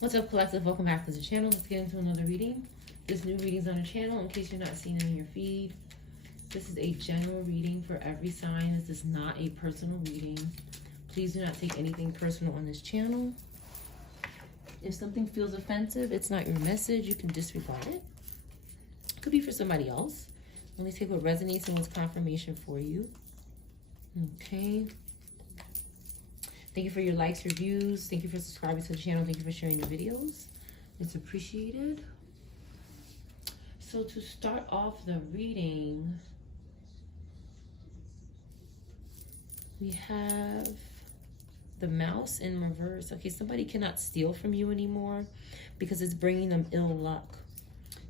What's up, collective? Welcome back to the channel. Let's get into another reading. This new reading's on the channel in case you're not seeing it in your feed. This is a general reading for every sign. This is not a personal reading. Please do not take anything personal on this channel. If something feels offensive, it's not your message. You can disregard it. It could be for somebody else. Only take what resonates and what's confirmation for you. Okay. Thank you for your likes, reviews. Thank you for subscribing to the channel. Thank you for sharing the videos. It's appreciated. So to start off the reading, we have the mouse in reverse. Okay, somebody cannot steal from you anymore because it's bringing them ill luck.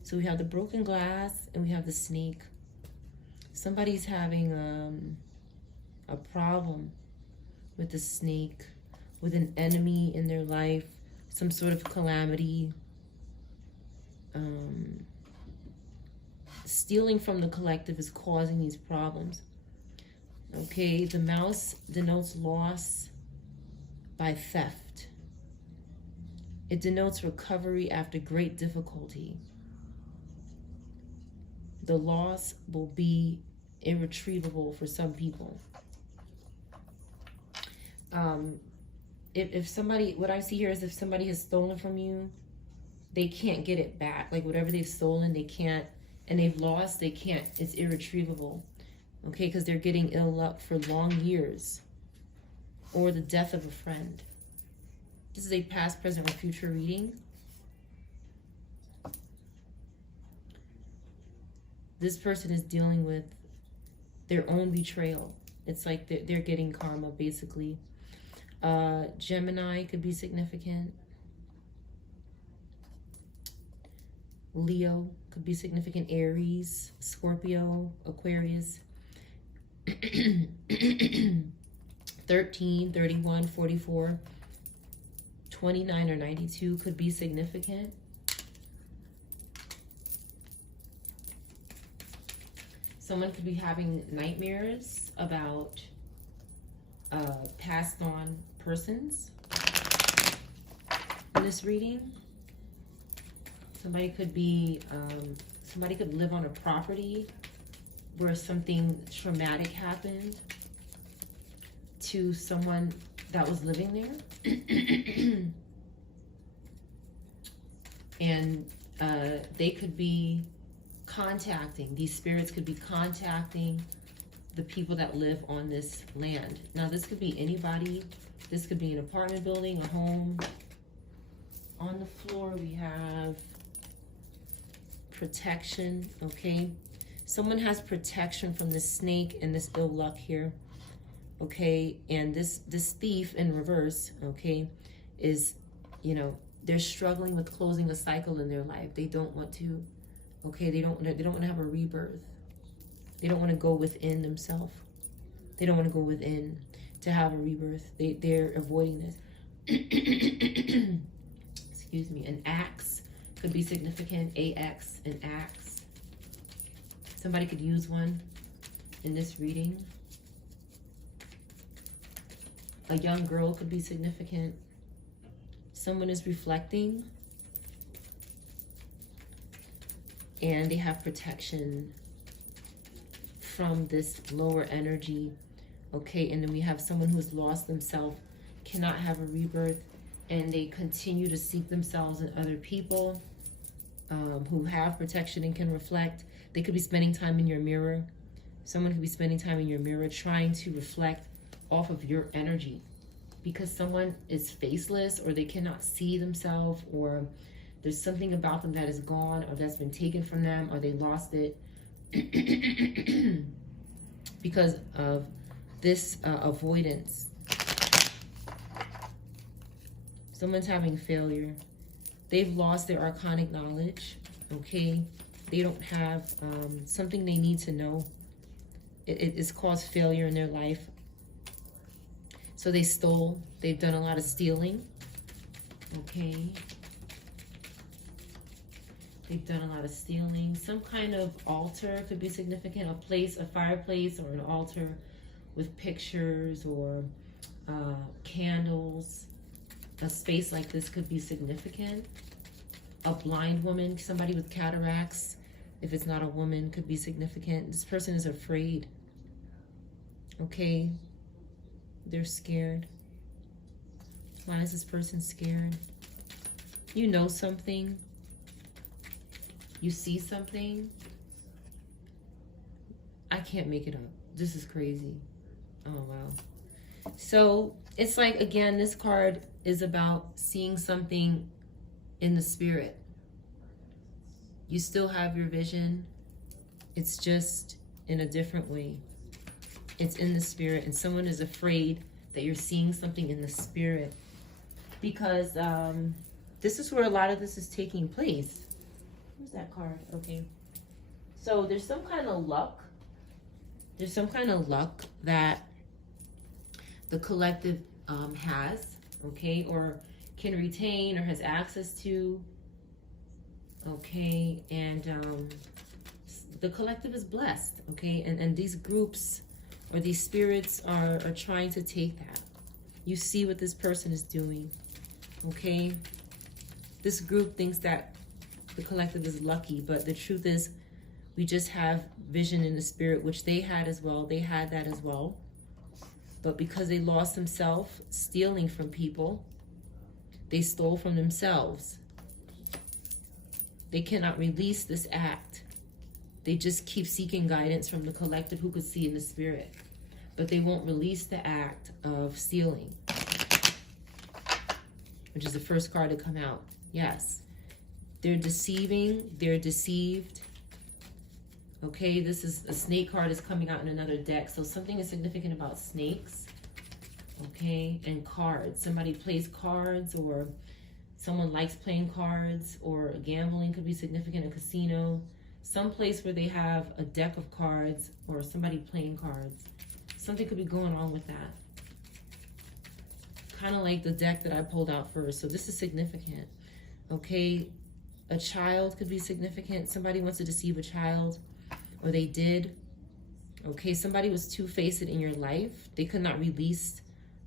So we have the broken glass and we have the snake. Somebody's having a problem with the snake, with an enemy in their life, some sort of calamity. Stealing from the collective is causing these problems. Okay, the mouse denotes loss by theft. It denotes recovery after great difficulty. The loss will be irretrievable for some people. If somebody, what I see here is if somebody has stolen from you, they can't get it back. Like whatever they've stolen, they can't, and they've lost, they can't, it's irretrievable. Okay, because they're getting ill luck for long years. Or the death of a friend. This is a past, present, or future reading. This person is dealing with their own betrayal. It's like they're getting karma, basically. Gemini could be significant. Leo could be significant. Aries, Scorpio, Aquarius. 13, 31, 44, 29, or 92 could be significant. Someone could be having nightmares about passed on persons in this reading. Somebody could be, somebody could live on a property where something traumatic happened to someone that was living there. And they could be contacting, these spirits could be contacting the people that live on this land. Now this could be anybody. This could be an apartment building, a home. On the floor we have protection, okay? Someone has protection from this snake and this ill luck here, okay? And this thief in reverse, okay, is, you know, they're struggling with closing a cycle in their life. They don't want to, okay? They don't want to have a rebirth. They don't want to go within themselves. They don't want to go within to have a rebirth. They're avoiding this. Excuse me. An axe could be significant. AX, an axe. Somebody could use one in this reading. A young girl could be significant. Someone is reflecting. And they have protection from this lower energy. Okay, and then we have someone who's lost themselves, cannot have a rebirth, and they continue to seek themselves in other people who have protection and can reflect. They could be spending time in your mirror. Someone could be spending time in your mirror trying to reflect off of your energy because someone is faceless or they cannot see themselves, or there's something about them that is gone or that's been taken from them, or they lost it because of this avoidance. Someone's having failure. They've lost their arcanic knowledge, okay? They don't have something they need to know. It has caused failure in their life. So they stole. They've done a lot of stealing, okay? They've done a lot of stealing. Some kind of altar could be significant. A place, a fireplace, or an altar with pictures or candles, a space like this could be significant. A blind woman, somebody with cataracts, if it's not a woman, could be significant. This person is afraid. Okay? They're scared. Why is this person scared? You know something. You see something. I can't make it up. This is crazy. Oh, wow. So it's like, again, this card is about seeing something in the spirit. You still have your vision. It's just in a different way. It's in the spirit, and someone is afraid that you're seeing something in the spirit, because this is where a lot of this is taking place. Where's that card? Okay. So there's some kind of luck. There's some kind of luck that the collective has, okay, or can retain or has access to, okay, and the collective is blessed, okay, and these groups or these spirits are trying to take that. You see what this person is doing, okay? This group thinks that the collective is lucky, but the truth is we just have vision in the spirit, which they had as well. They had that as well. But because they lost themselves stealing from people, they stole from themselves. They cannot release this act. They just keep seeking guidance from the collective who could see in the spirit. But they won't release the act of stealing, which is the first card to come out. Yes. They're deceiving. They're deceived. Okay, this is a snake card is coming out in another deck. So something is significant about snakes. Okay, and cards. Somebody plays cards, or someone likes playing cards, or gambling could be significant, a casino. Some place where they have a deck of cards, or somebody playing cards. Something could be going on with that. Kind of like the deck that I pulled out first. So this is significant. Okay, a child could be significant. Somebody wants to deceive a child, or they did. Okay, somebody was two-faced in your life. They could not release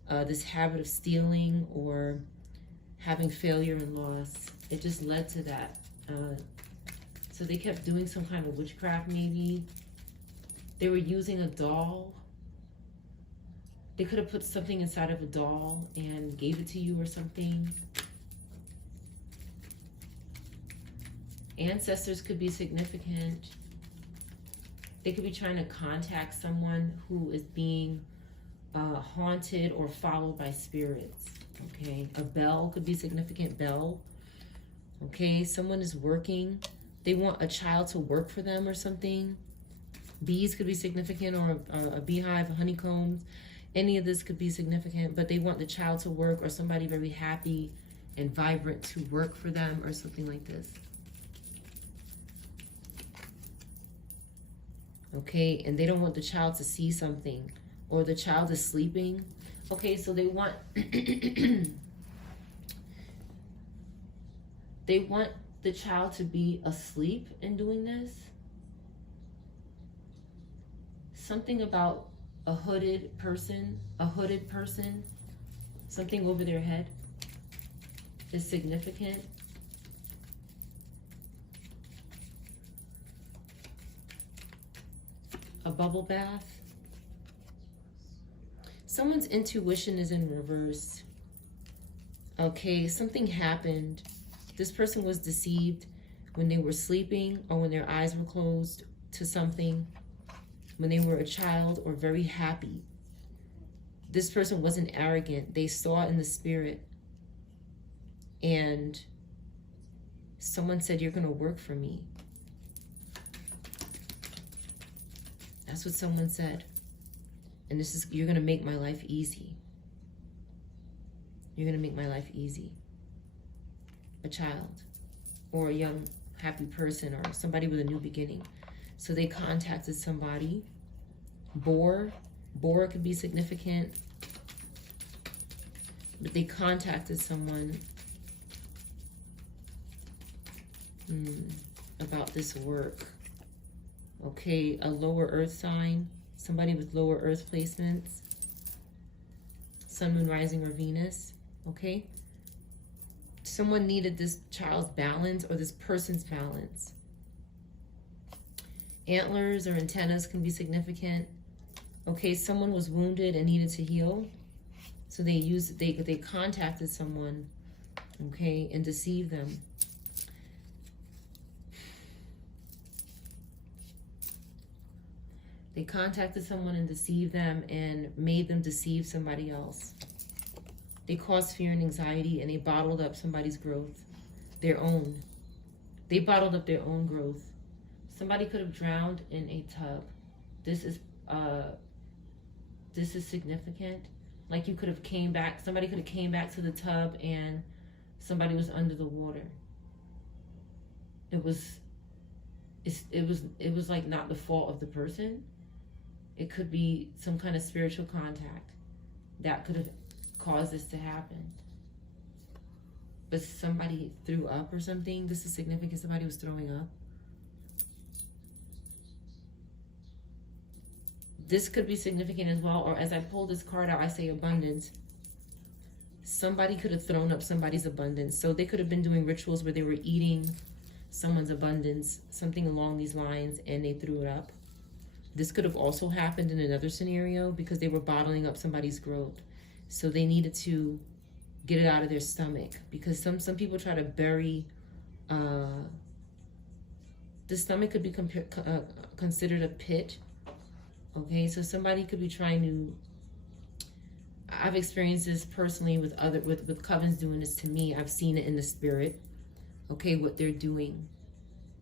this habit of stealing or having failure and loss. It just led to that. So they kept doing some kind of witchcraft maybe. They were using a doll. They could have put something inside of a doll and gave it to you or something. Ancestors could be significant. They could be trying to contact someone who is being haunted or followed by spirits. Okay, a bell could be significant. Bell. Okay, someone is working. They want a child to work for them or something. Bees could be significant, or a beehive, honeycombs. Any of this could be significant, but they want the child to work, or somebody very happy and vibrant to work for them, or something like this. Okay, and they don't want the child to see something, or the child is sleeping. Okay, so they want they want the child to be asleep in doing this. Something about a hooded person, something over their head is significant. A bubble bath. Someone's intuition is in reverse. Okay, something happened. This person was deceived when they were sleeping, or when their eyes were closed to something, when they were a child or very happy. This person wasn't arrogant. They saw in the spirit. And someone said, "You're going to work for me." That's what someone said. And this is, "You're going to make my life easy. You're going to make my life easy." A child or a young happy person, or somebody with a new beginning. So they contacted somebody. Boar could be significant. But they contacted someone about this work. Okay, a lower earth sign. Somebody with lower earth placements. Sun, Moon, Rising, or Venus. Okay, Someone needed this child's balance or this person's balance. Antlers or antennas can be significant. Okay, someone was wounded and needed to heal. So they contacted someone, okay, and deceived them. They contacted someone and deceived them and made them deceive somebody else. They caused fear and anxiety, and they bottled up somebody's growth, their own. They bottled up their own growth. Somebody could have drowned in a tub. This is significant. Like you could have came back, somebody could have came back to the tub and somebody was under the water. It was like not the fault of the person. It could be some kind of spiritual contact that could have caused this to happen. But somebody threw up or something. This is significant. Somebody was throwing up. This could be significant as well. Or as I pull this card out, I say abundance. Somebody could have thrown up somebody's abundance. So they could have been doing rituals where they were eating someone's abundance, something along these lines, and they threw it up. This could have also happened in another scenario because they were bottling up somebody's growth. So they needed to get it out of their stomach, because some people try to bury, the stomach could be considered a pit. Okay, so somebody could be trying to, I've experienced this personally with covens doing this to me. I've seen it in the spirit, okay, what they're doing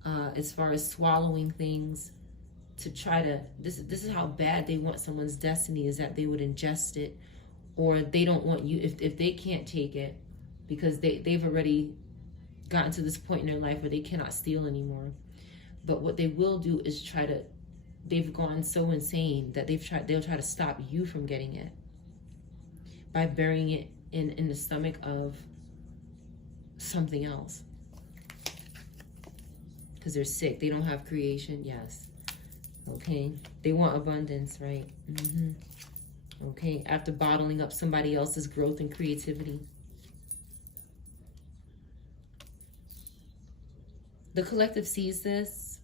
as far as swallowing things to try to, this is how bad they want someone's destiny, is that they would ingest it, or they don't want you, if they can't take it, because they've already gotten to this point in their life where they cannot steal anymore. But what they will do is try to, they've gone so insane that they'll try to stop you from getting it by burying it in the stomach of something else. Because they're sick, they don't have creation, yes. Okay, they want abundance, right? Okay, after bottling up somebody else's growth and creativity. The collective sees this,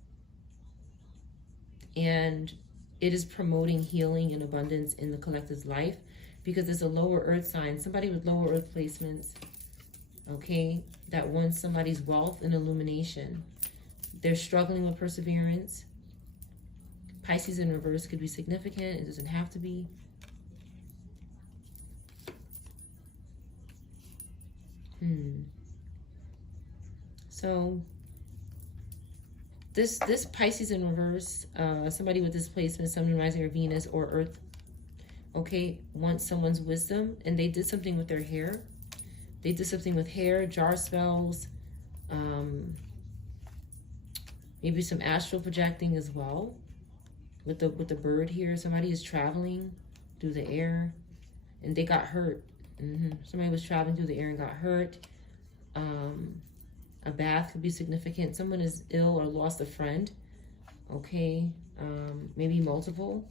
and it is promoting healing and abundance in the collective's life, because it's a lower earth sign, somebody with lower earth placements, okay, that wants somebody's wealth and illumination. They're struggling with perseverance. Pisces in reverse could be significant. It doesn't have to be. So this Pisces in reverse, somebody with displacement, Sun, Moon, Rising, or Venus, or Earth, okay, wants someone's wisdom, and they did something with their hair. They did something with hair, jar spells, maybe some astral projecting as well. With the bird here, somebody is traveling through the air, and they got hurt. Somebody was traveling through the air and got hurt. A bath could be significant. Someone is ill or lost a friend. Okay, maybe multiple.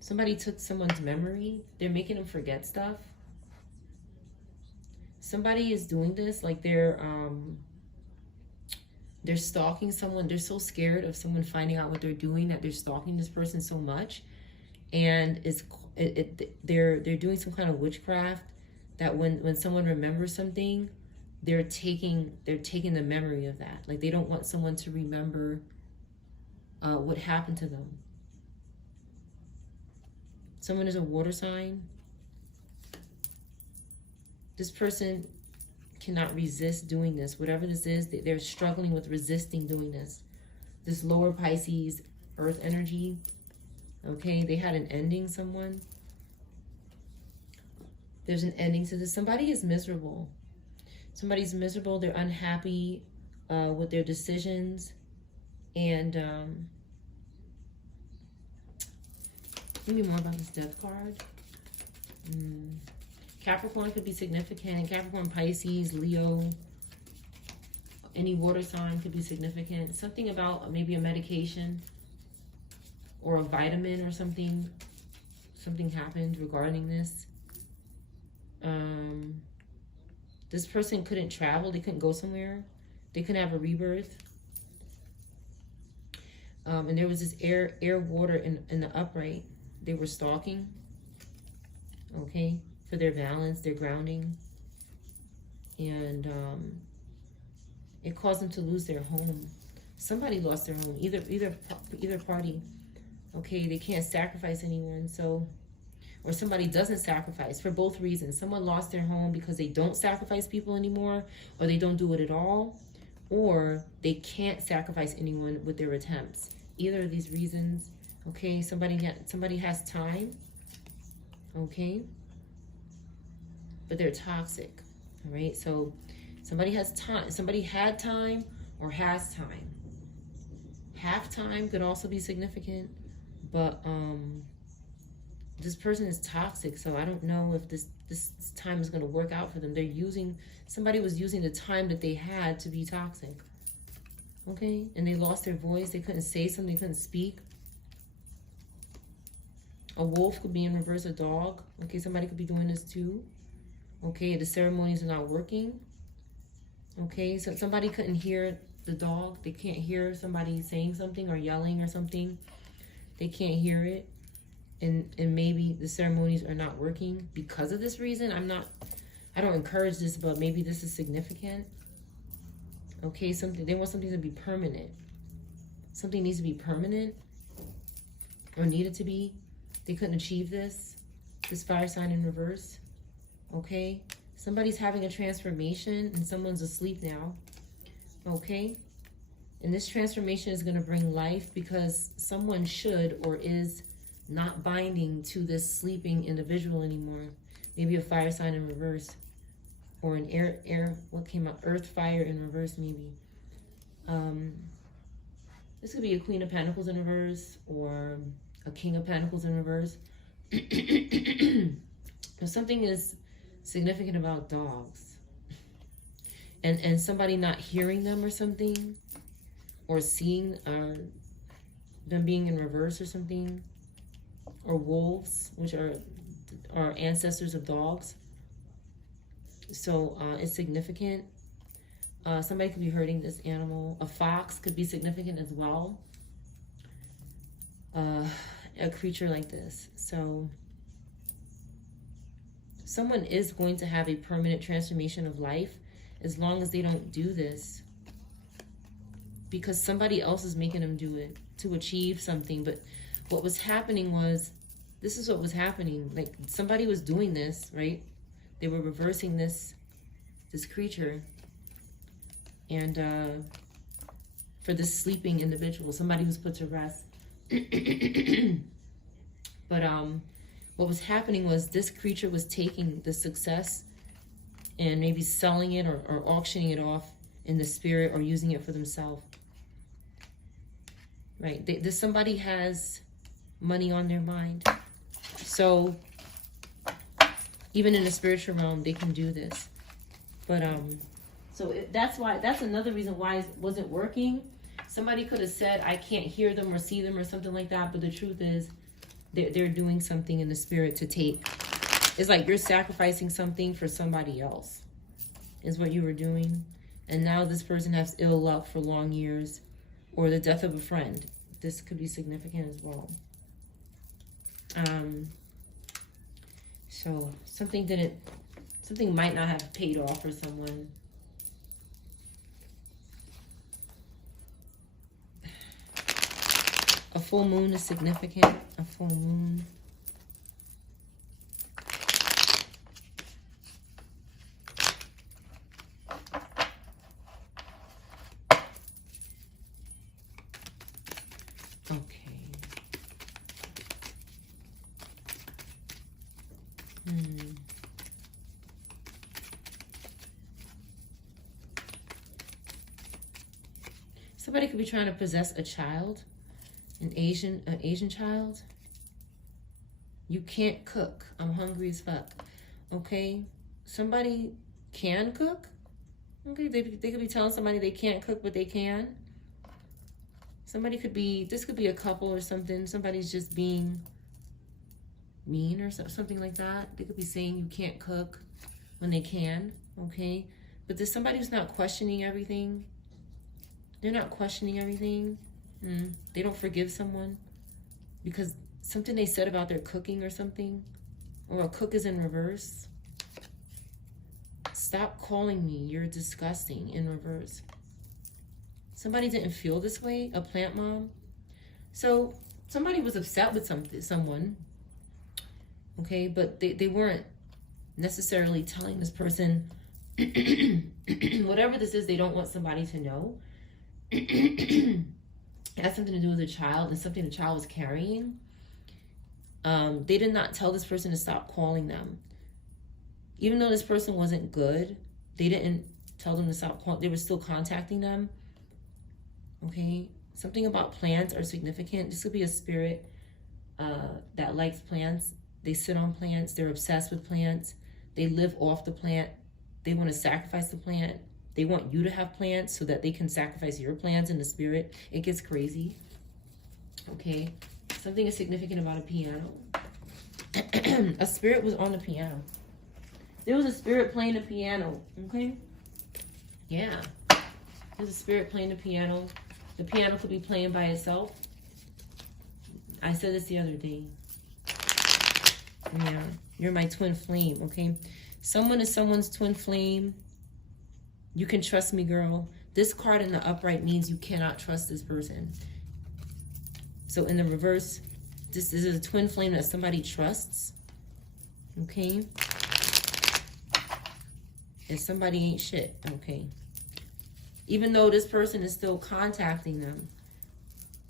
Somebody took someone's memory. They're making them forget stuff. Somebody is doing this, like they're stalking someone. They're so scared of someone finding out what they're doing that they're stalking this person so much, and they're doing some kind of witchcraft that when someone remembers something, they're taking the memory of that. Like they don't want someone to remember what happened to them. Someone is a water sign. This person cannot resist doing this. Whatever this is, they're struggling with resisting doing this. This lower Pisces earth energy, okay, they had an ending, someone. There's an ending to this. Somebody is miserable. Somebody's miserable. They're unhappy with their decisions. And tell me more about this death card. Capricorn could be significant. Capricorn, Pisces, Leo, any water sign could be significant. Something about maybe a medication or a vitamin or something. something happened regarding this. This person couldn't travel. They couldn't go somewhere. They couldn't have a rebirth. And there was this air water in the upright. They were stalking. Okay. For their balance, their grounding. And it caused them to lose their home. Somebody lost their home. Either party. Okay. They can't sacrifice anyone. So... or somebody doesn't sacrifice for both reasons. Someone lost their home because they don't sacrifice people anymore, or they don't do it at all, or they can't sacrifice anyone with their attempts. Either of these reasons, okay? Somebody has time, okay? But they're toxic, all right? So somebody has time. Somebody had time or has time. Half time could also be significant, but this person is toxic, so I don't know if this time is going to work out for them. Somebody was using the time that they had to be toxic. Okay? And they lost their voice. They couldn't say something. They couldn't speak. A wolf could be in reverse, a dog. Okay, somebody could be doing this too. Okay, the ceremonies are not working. Okay, so somebody couldn't hear the dog. They can't hear somebody saying something or yelling or something. They can't hear it. And maybe the ceremonies are not working because of this reason. I don't encourage this, but maybe this is significant. Okay, they want something to be permanent. Something needs to be permanent or needed to be. They couldn't achieve this fire sign in reverse. Okay, somebody's having a transformation and someone's asleep now. Okay, and this transformation is going to bring life because someone should or is not binding to this sleeping individual anymore. Maybe a fire sign in reverse, or an what came out? Earth fire in reverse, maybe. This could be a Queen of Pentacles in reverse, or a King of Pentacles in reverse. If something is significant about dogs, and somebody not hearing them or something, or seeing them being in reverse or something. Or wolves, which are ancestors of dogs. So it's significant. Somebody could be hurting this animal. A fox could be significant as well. A creature like this. So someone is going to have a permanent transformation of life as long as they don't do this. Because somebody else is making them do it to achieve something. But what was happening was, this is what was happening. Like, somebody was doing this, right? They were reversing this creature. And for this sleeping individual, somebody was put to rest. But what was happening was this creature was taking the success and maybe selling it or auctioning it off in the spirit or using it for themselves. Right? Somebody has money on their mind. So even in the spiritual realm, they can do this. But that's another reason why it wasn't working. Somebody could have said, I can't hear them or see them or something like that. But the truth is, they're doing something in the spirit to take. It's like you're sacrificing something for somebody else, is what you were doing. And now this person has ill luck for long years, or the death of a friend. This could be significant as well. So something might not have paid off for someone. A full moon is significant. A full moon. Okay. Somebody could be trying to possess a child, an Asian child. You can't cook. I'm hungry as fuck. Okay? Somebody can cook. Okay? They could be telling somebody they can't cook, but they can. Somebody could be, this could be a couple or something. Somebody's just being mean or something like that. They could be saying you can't cook when they can, okay? But there's somebody who's not questioning everything. They're not questioning everything. They don't forgive someone because something they said about their cooking or something, or a cook is in reverse. Stop calling me, you're disgusting, in reverse. Somebody didn't feel this way, a plant mom. So somebody was upset with someone, okay, but they weren't necessarily telling this person, whatever this is, they don't want somebody to know. It has something to do with a child and something the child was carrying. They did not tell this person to stop calling them. Even though this person wasn't good, they didn't tell them to stop calling. They were still contacting them. Okay? Something about plants are significant. This could be a spirit that likes plants. They sit on plants. They're obsessed with plants. They live off the plant. They want to sacrifice the plant. They want you to have plants so that they can sacrifice your plants in the spirit. It gets crazy. Okay? Something is significant about a piano. A spirit was on the piano. There was a spirit playing the piano. Okay? Yeah. There's a spirit playing the piano. The piano could be playing by itself. I said this the other day. Yeah. You're my twin flame, okay? Someone is someone's twin flame. You can trust me, girl. This card in the upright means you cannot trust this person. So in the reverse, this is a twin flame that somebody trusts. Okay? And somebody ain't shit, okay? Even though this person is still contacting them.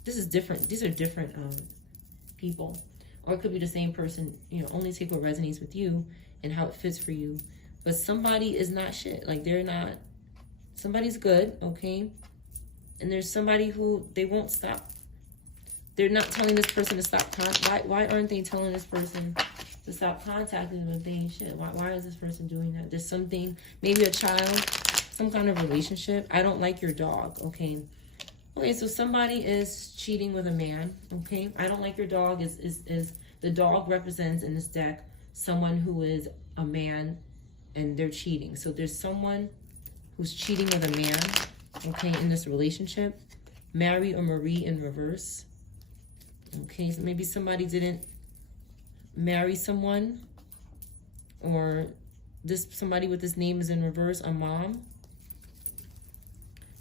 This is different. These are different people. Or it could be the same person. You know, only take what resonates with you and how it fits for you. But somebody is not shit. Like, they're not. Somebody's good, okay? And there's somebody who they won't stop. They're not telling this person to stop. Why aren't they telling this person to stop contacting them if they ain't shit? Why is this person doing that? There's something, maybe a child, some kind of relationship. I don't like your dog, okay? Okay, so somebody is cheating with a man, okay? I don't like your dog is the dog represents in this deck someone who is a man and they're cheating. So there's someone who's cheating with a man, okay, in this relationship. Mary or Marie in reverse. Okay, so maybe somebody didn't marry someone, or somebody with this name is in reverse, a mom.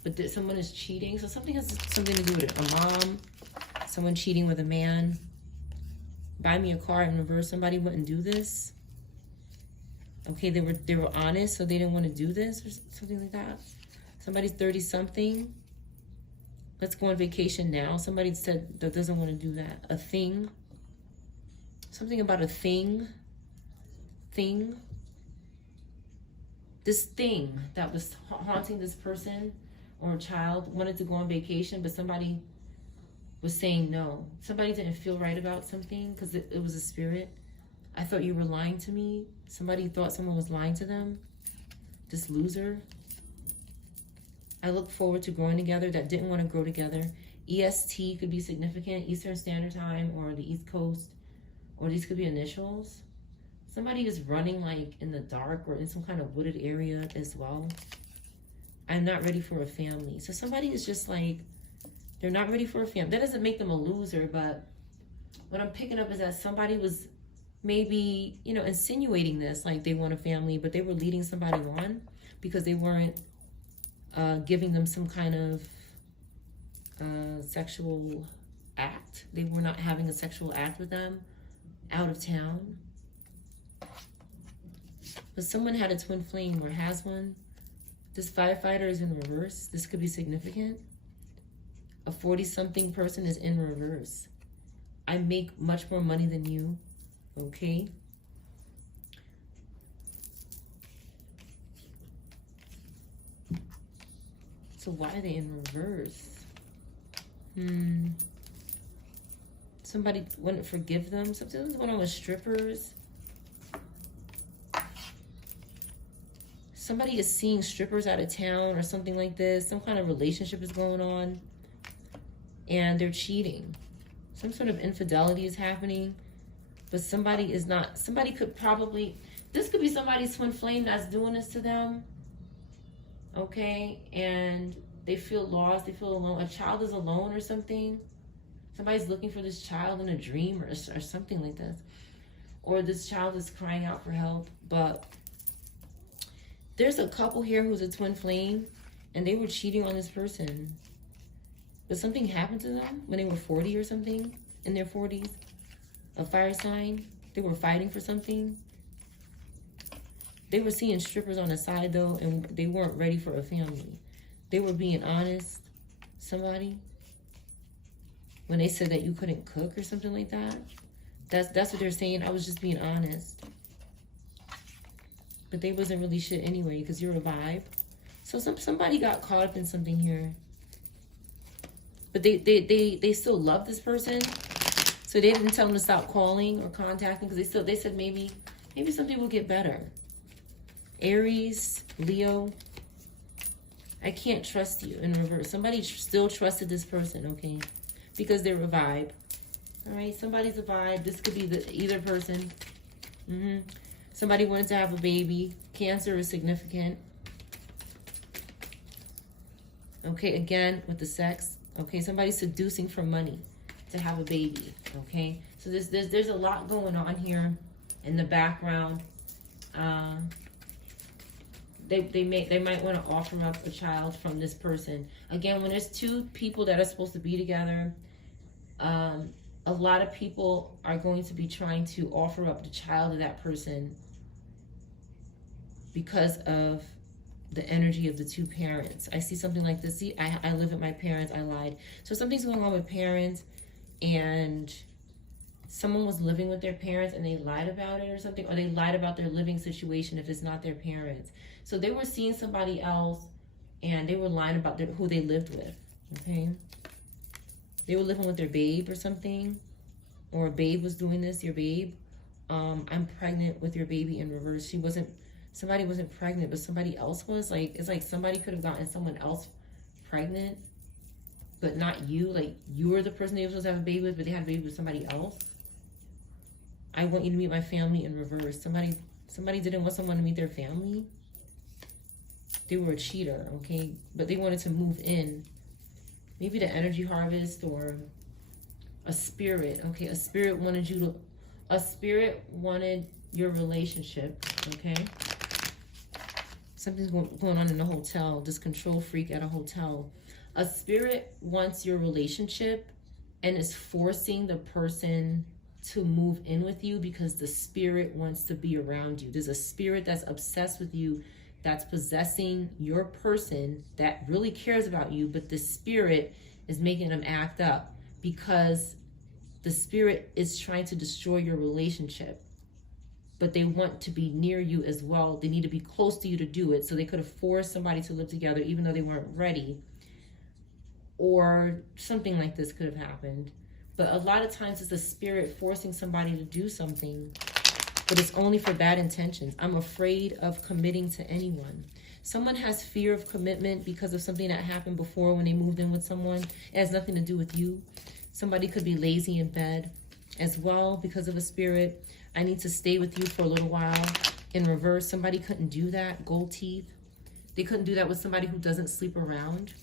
But someone is cheating. So something has something to do with it. A mom, someone cheating with a man. Buy me a car in reverse. Somebody wouldn't do this. Okay, they were honest, so they didn't want to do this or something like that. Somebody's 30-something. Let's go on vacation now. Somebody said that doesn't want to do that. A thing. Something about a thing. Thing. This thing that was haunting this person or a child wanted to go on vacation, but somebody was saying no. Somebody didn't feel right about something because it was a spirit. I thought you were lying to me. Somebody thought someone was lying to them. This loser. I look forward to growing together that didn't want to grow together. EST could be significant, Eastern Standard Time or the East Coast, or these could be initials. Somebody is running like in the dark or in some kind of wooded area as well. I'm not ready for a family. So somebody is just like, they're not ready for a family. That doesn't make them a loser, but what I'm picking up is that somebody was maybe, you know, insinuating this, like they want a family, but they were leading somebody on because they weren't giving them some kind of sexual act. They were not having a sexual act with them out of town. But someone had a twin flame or has one. This firefighter is in reverse. This could be significant. A 40-something person is in reverse. I make much more money than you. Okay? So why are they in reverse? Somebody wouldn't forgive them. Something's going on with strippers. Somebody is seeing strippers out of town or something like this. Some kind of relationship is going on. And they're cheating. Some sort of infidelity is happening. But somebody is not, somebody could probably, this could be somebody's twin flame that's doing this to them, okay? And they feel lost, they feel alone. A child is alone or something. Somebody's looking for this child in a dream or something like this. Or this child is crying out for help. But there's a couple here who's a twin flame, and they were cheating on this person. But something happened to them when they were 40 or something, in their 40s. A fire sign. They were fighting for something. They were seeing strippers on the side, though, and they weren't ready for a family. They were being honest. Somebody. When they said that you couldn't cook or something like that. That's what they're saying. I was just being honest. But they wasn't really shit anyway, because you're a vibe. So somebody got caught up in something here. But they still love this person. So they didn't tell them to stop calling or contacting, because they said maybe something will get better. Aries, Leo, I can't trust you in reverse. Somebody still trusted this person, okay? Because they're a vibe. All right, somebody's a vibe. This could be either person. Somebody wanted to have a baby. Cancer is significant. Okay, again, with the sex. Okay, somebody's seducing for money to have a baby. Okay, so there's a lot going on here in the background. They might want to offer up a child from this person. Again, when there's two people that are supposed to be together, a lot of people are going to be trying to offer up the child to that person because of the energy of the two parents. I see something like this. See, I live with my parents. I lied. So something's going on with parents, and someone was living with their parents and they lied about it or something, or they lied about their living situation if it's not their parents. So they were seeing somebody else and they were lying about who they lived with, okay? They were living with their babe or something, or a babe was doing this, your babe. I'm pregnant with your baby in reverse. Somebody wasn't pregnant, but somebody else was. Like, it's like somebody could have gotten someone else pregnant, but not you. Like, you were the person they were supposed to have a baby with, but they had a baby with somebody else. I want you to meet my family in reverse. Somebody didn't want someone to meet their family. They were a cheater, okay? But they wanted to move in. Maybe the energy harvest or a spirit, okay? A spirit wanted your relationship, okay? Something's going on in the hotel. This control freak at a hotel. A spirit wants your relationship and is forcing the person to move in with you because the spirit wants to be around you. There's a spirit that's obsessed with you, that's possessing your person, that really cares about you, but the spirit is making them act up because the spirit is trying to destroy your relationship. But they want to be near you as well. They need to be close to you to do it. So they could have forced somebody to live together even though they weren't ready. Or something like this could have happened. But a lot of times it's a spirit forcing somebody to do something. But it's only for bad intentions. I'm afraid of committing to anyone. Someone has fear of commitment because of something that happened before when they moved in with someone. It has nothing to do with you. Somebody could be lazy in bed as well because of a spirit. I need to stay with you for a little while. In reverse, somebody couldn't do that. Gold teeth. They couldn't do that with somebody who doesn't sleep around.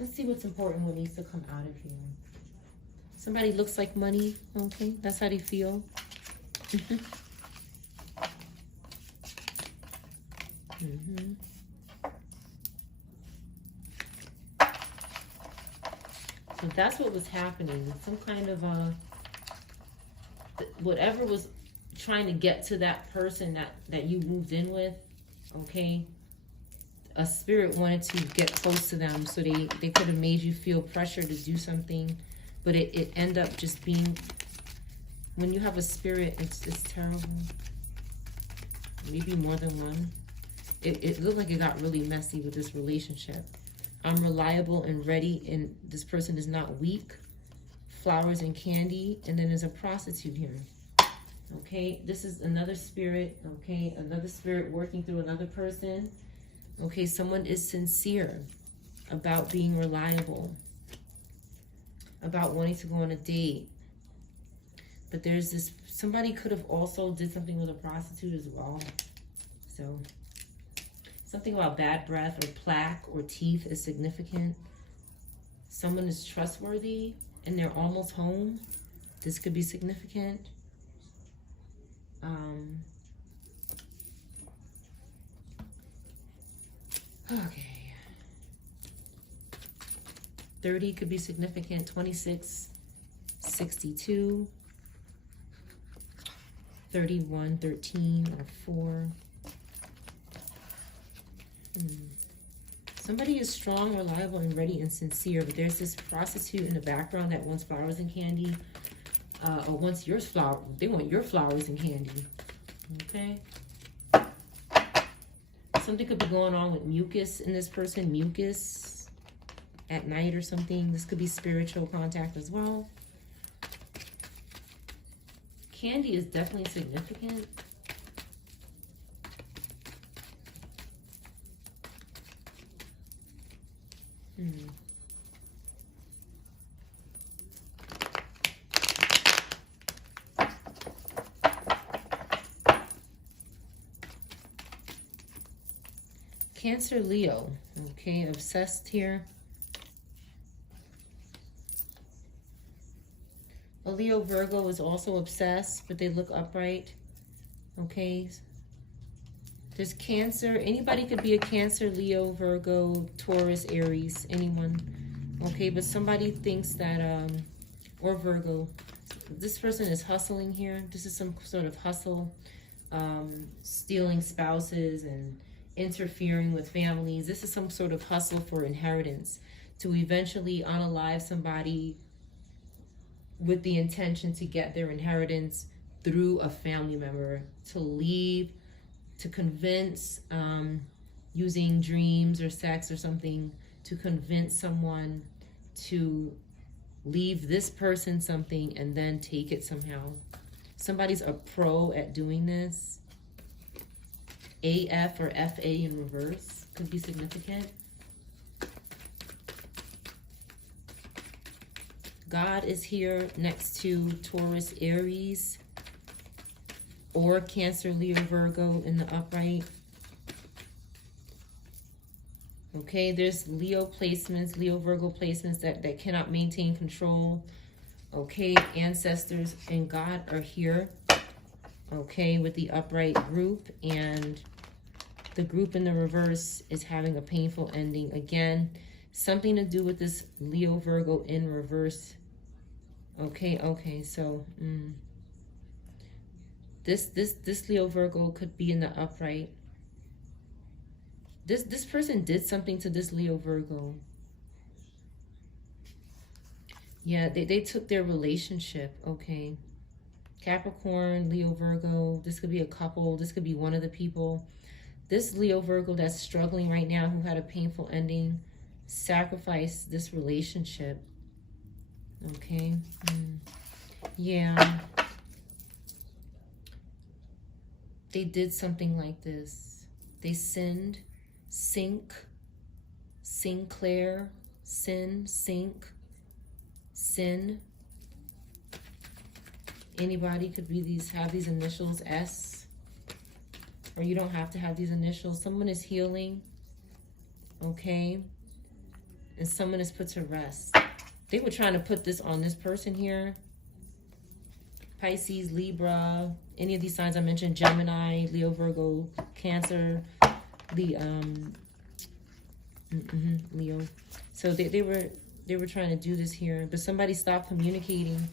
Let's see what's important, what needs to come out of here. Somebody looks like money. Okay, that's how they feel. So that's what was happening. Some kind of whatever was trying to get to that person that you moved in with, okay? A spirit wanted to get close to them, so they could have made you feel pressure to do something, but it ended up just being, when you have a spirit, it's terrible. Maybe more than one. It looked like it got really messy with this relationship. I'm reliable and ready, and this person is not weak. Flowers and candy, and then there's a prostitute here. Okay, this is another spirit, okay? Another spirit working through another person. Okay, someone is sincere about being reliable. about wanting to go on a date. But there's this, somebody could have also did something with a prostitute as well. So something about bad breath or plaque or teeth is significant. Someone is trustworthy and they're almost home. This could be significant. Okay. 30 could be significant. 26, 62, 31, 13, or 4. Somebody is strong, reliable, and ready and sincere, but there's this prostitute in the background that wants flowers and candy, or wants your flower. They want your flowers and candy. Okay. Something could be going on with mucus in this person, mucus at night or something. This could be spiritual contact as well. Candy is definitely significant. Cancer, Leo, okay, obsessed here. A Leo, Virgo is also obsessed, but they look upright, okay. There's Cancer. Anybody could be a Cancer, Leo, Virgo, Taurus, Aries, anyone, okay, but somebody thinks that, or Virgo, this person is hustling here. This is some sort of hustle, stealing spouses and interfering with families. This is some sort of hustle for inheritance to eventually unalive somebody with the intention to get their inheritance through a family member, to leave, to convince, using dreams or sex or something, to convince someone to leave this person something and then take it somehow. Somebody's a pro at doing this. AF or FA in reverse could be significant. God is here next to Taurus, Aries, or Cancer, Leo, Virgo in the upright. Okay, there's Leo placements, Leo, Virgo placements that cannot maintain control. Okay, ancestors and God are here. Okay, with the upright group, and the group in the reverse is having a painful ending. Again, something to do with this Leo, Virgo in reverse. Okay, so this Leo, Virgo could be in the upright. This person did something to this Leo, Virgo. Yeah, they took their relationship. Okay. Capricorn, Leo, Virgo. This could be a couple. This could be one of the people. This Leo, Virgo that's struggling right now, who had a painful ending, sacrificed this relationship. Okay. Yeah. They did something like this. They sinned. Sink. Sinclair. Sin. Sink. Sin. Anybody could be have these initials, S, or you don't have to have these initials. Someone is healing, okay, and someone is put to rest. They were trying to put this on this person here. Pisces, Libra, any of these signs I mentioned, Gemini, Leo, Virgo, Cancer, Leo. So they were trying to do this here, but somebody stopped communicating.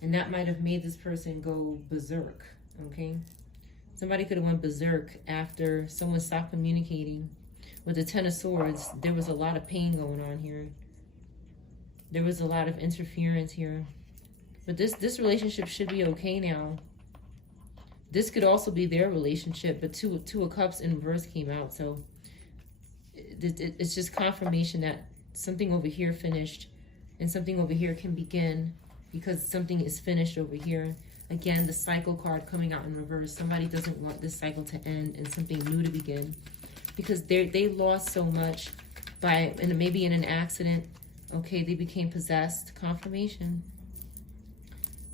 And that might have made this person go berserk, okay? Somebody could have went berserk after someone stopped communicating. With the Ten of Swords, there was a lot of pain going on here. There was a lot of interference here. But this relationship should be okay now. This could also be their relationship, but Two of Cups in reverse came out. So it's just confirmation that something over here finished and something over here can begin, because something is finished over here. Again, the cycle card coming out in reverse. Somebody doesn't want this cycle to end and something new to begin, because they lost so much by, and maybe in an accident, Okay, they became possessed. Confirmation.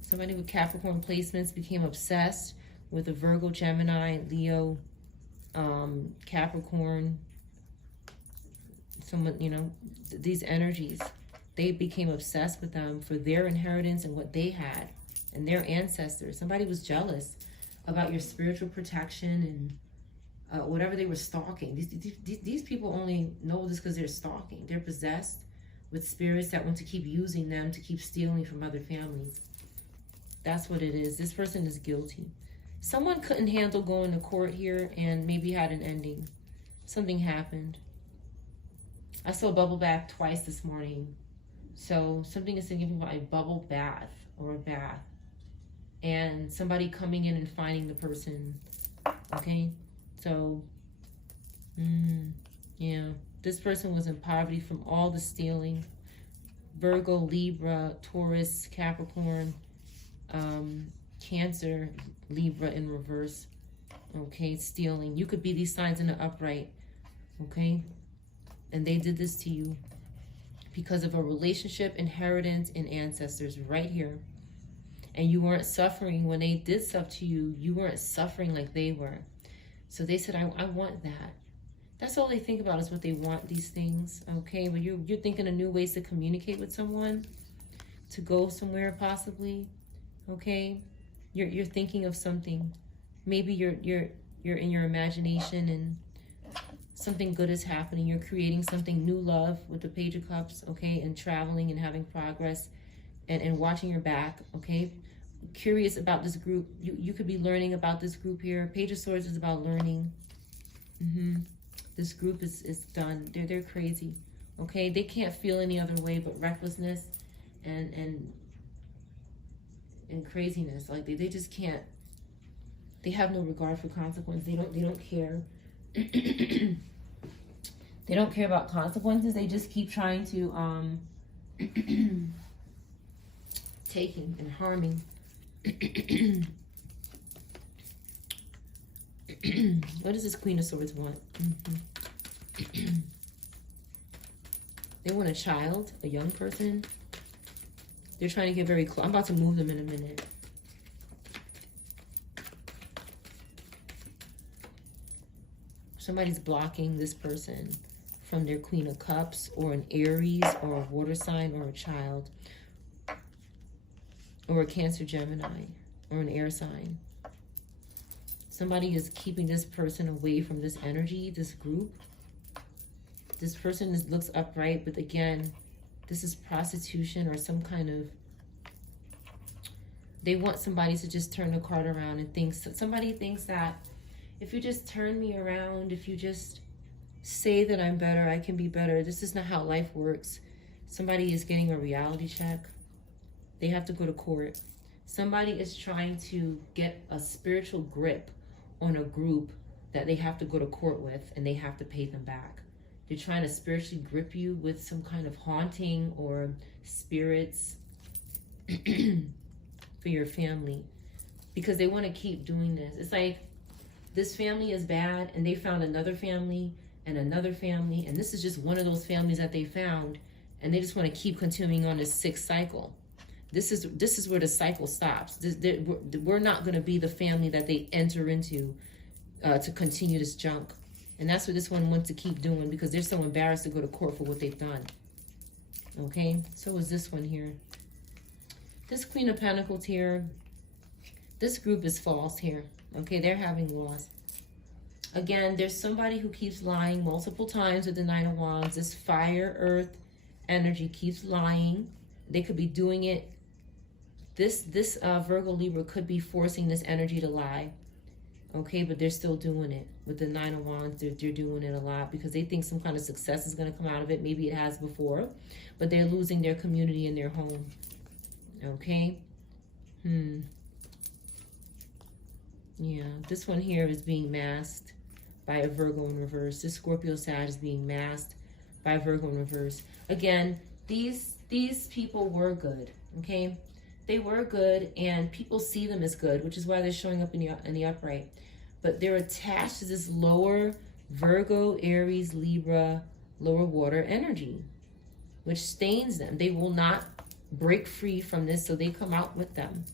Somebody with Capricorn placements became obsessed with a Virgo, Gemini, Leo, Capricorn. Someone, you know, these energies. They became obsessed with them for their inheritance and what they had and their ancestors. Somebody was jealous about your spiritual protection and whatever they were stalking. These people only know this because they're stalking. They're possessed with spirits that want to keep using them to keep stealing from other families. That's what it is. This person is guilty. Someone couldn't handle going to court here and maybe had an ending. Something happened. I saw a bubble bath twice this morning. So something is thinking about a bubble bath or a bath. And somebody coming in and finding the person. Okay? So, yeah. This person was in poverty from all the stealing. Virgo, Libra, Taurus, Capricorn, Cancer, Libra in reverse. Okay, stealing. You could be these signs in the upright. Okay? And they did this to you because of a relationship, inheritance, and ancestors right here. And you weren't suffering when they did stuff to you. You weren't suffering like they were. So they said, I want that. That's all they think about is what they want, these things. Okay, but you're thinking of new ways to communicate with someone, to go somewhere possibly. Okay, you're thinking of something. Maybe you're in your imagination and something good is happening. You're creating something, new love with the Page of Cups, okay, and traveling and having progress and watching your back, okay? Curious about this group. You could be learning about this group here. Page of Swords is about learning. This group is done. They're crazy, okay? They can't feel any other way but recklessness and craziness. Like they just can't. They have no regard for consequence. They don't care. They don't care about consequences. They just keep trying to taking and harming. What does this Queen of Swords want? They want a child, a young person. They're trying to get very close. I'm about to move them in a minute. Somebody's blocking this person from their Queen of Cups or an Aries or a water sign or a child or a Cancer, Gemini or an air sign. Somebody is keeping this person away from this energy, this group. This person looks upright, but again, this is prostitution or some kind of... They want somebody to just turn the card around and think... Somebody thinks that if you just turn me around, if you just say that I'm better, I can be better. This is not how life works. Somebody is getting a reality check. They have to go to court. Somebody is trying to get a spiritual grip on a group that they have to go to court with, and they have to pay them back. They're trying to spiritually grip you with some kind of haunting or spirits for your family, because they want to keep doing this. It's like this family is bad and they found another family and another family, and this is just one of those families that they found, and they just want to keep continuing on this sick cycle. This is where the cycle stops. We're not going to be the family that they enter into to continue this junk. And that's what this one wants to keep doing, because they're so embarrassed to go to court for what they've done. Okay, so is this one here. This Queen of Pentacles here, this group is false here. Okay, they're having loss. Again, there's somebody who keeps lying multiple times with the Nine of Wands. This fire, earth energy keeps lying. They could be doing it. This Virgo Libra could be forcing this energy to lie. Okay, but they're still doing it. With the Nine of Wands, they're doing it a lot because they think some kind of success is going to come out of it. Maybe it has before, but they're losing their community and their home. Okay? Yeah, this one here is being masked by a Virgo in reverse. This Scorpio Sag is being masked by a Virgo in reverse. Again, these people were good, okay? They were good, and people see them as good, which is why they're showing up in the upright. But they're attached to this lower Virgo, Aries, Libra, lower water energy. which stains them. They will not break free from this, so they come out with them.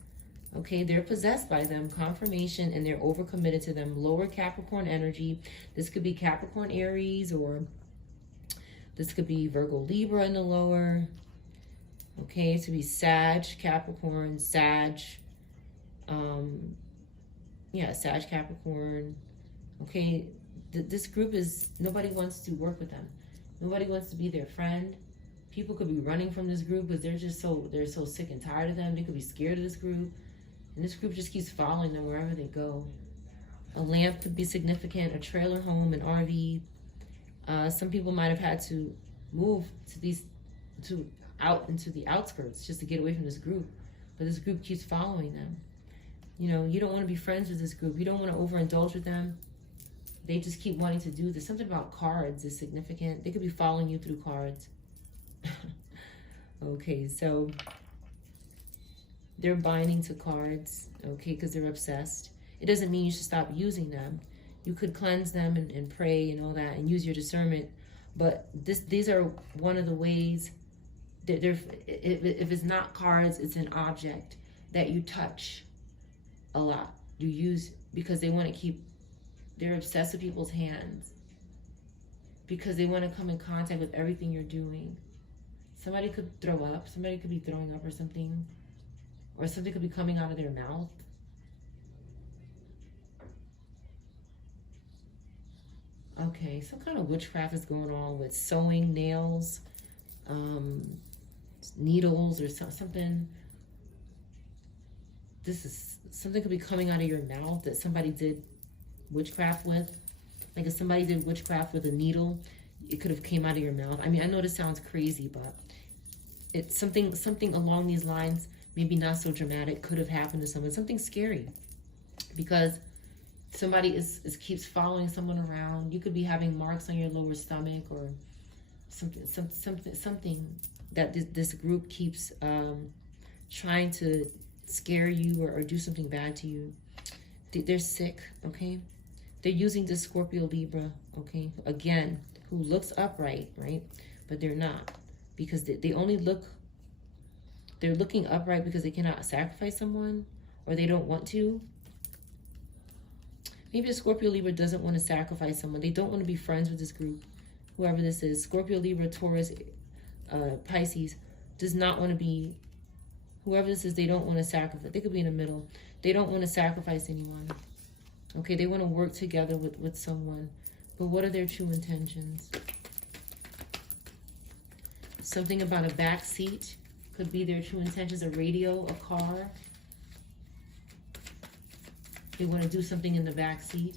Okay, they're possessed by them, confirmation, and they're overcommitted to them. Lower Capricorn energy. This could be Capricorn Aries, or this could be Virgo Libra in the lower. Okay, it could be Sag Capricorn, Sag. Yeah, Sag Capricorn. Okay, this group is, nobody wants to work with them. Nobody wants to be their friend. People could be running from this group because they're so sick and tired of them. They could be scared of this group. And this group just keeps following them wherever they go. A lamp could be significant, a trailer home, an RV. Some people might have had to move out into the outskirts just to get away from this group. But this group keeps following them. You know, you don't want to be friends with this group. You don't want to overindulge with them. They just keep wanting to do this. Something about cards is significant. They could be following you through cards. Okay, so they're binding to cards, okay, because they're obsessed. It doesn't mean you should stop using them. You could cleanse them and pray and all that and use your discernment. But these are one of the ways that if it's not cards, it's an object that you touch a lot. You use because they want to keep, they're obsessed with people's hands because they want to come in contact with everything you're doing. Somebody could throw up. Somebody could be throwing up or something. Or something could be coming out of their mouth. Okay, some kind of witchcraft is going on with sewing, nails, needles or something. This is, something could be coming out of your mouth that somebody did witchcraft with. Like if somebody did witchcraft with a needle, it could have came out of your mouth. I mean, I know this sounds crazy, but it's something along these lines, maybe not so dramatic, could have happened to someone. Something scary. Because somebody keeps following someone around. You could be having marks on your lower stomach or something that this group keeps trying to scare you or do something bad to you. They're sick, okay? They're using this Scorpio Libra, okay? Again, who looks upright, right? But they're not. Because they only look, they're looking upright because they cannot sacrifice someone or they don't want to. Maybe the Scorpio Libra doesn't want to sacrifice someone. They don't want to be friends with this group, whoever this is. Scorpio Libra, Taurus, Pisces does not want to be, whoever this is, they don't want to sacrifice. They could be in the middle. They don't want to sacrifice anyone. Okay, they want to work together with someone. But what are their true intentions? Something about a back seat could be their true intentions. A radio, a car. They want to do something in the back seat.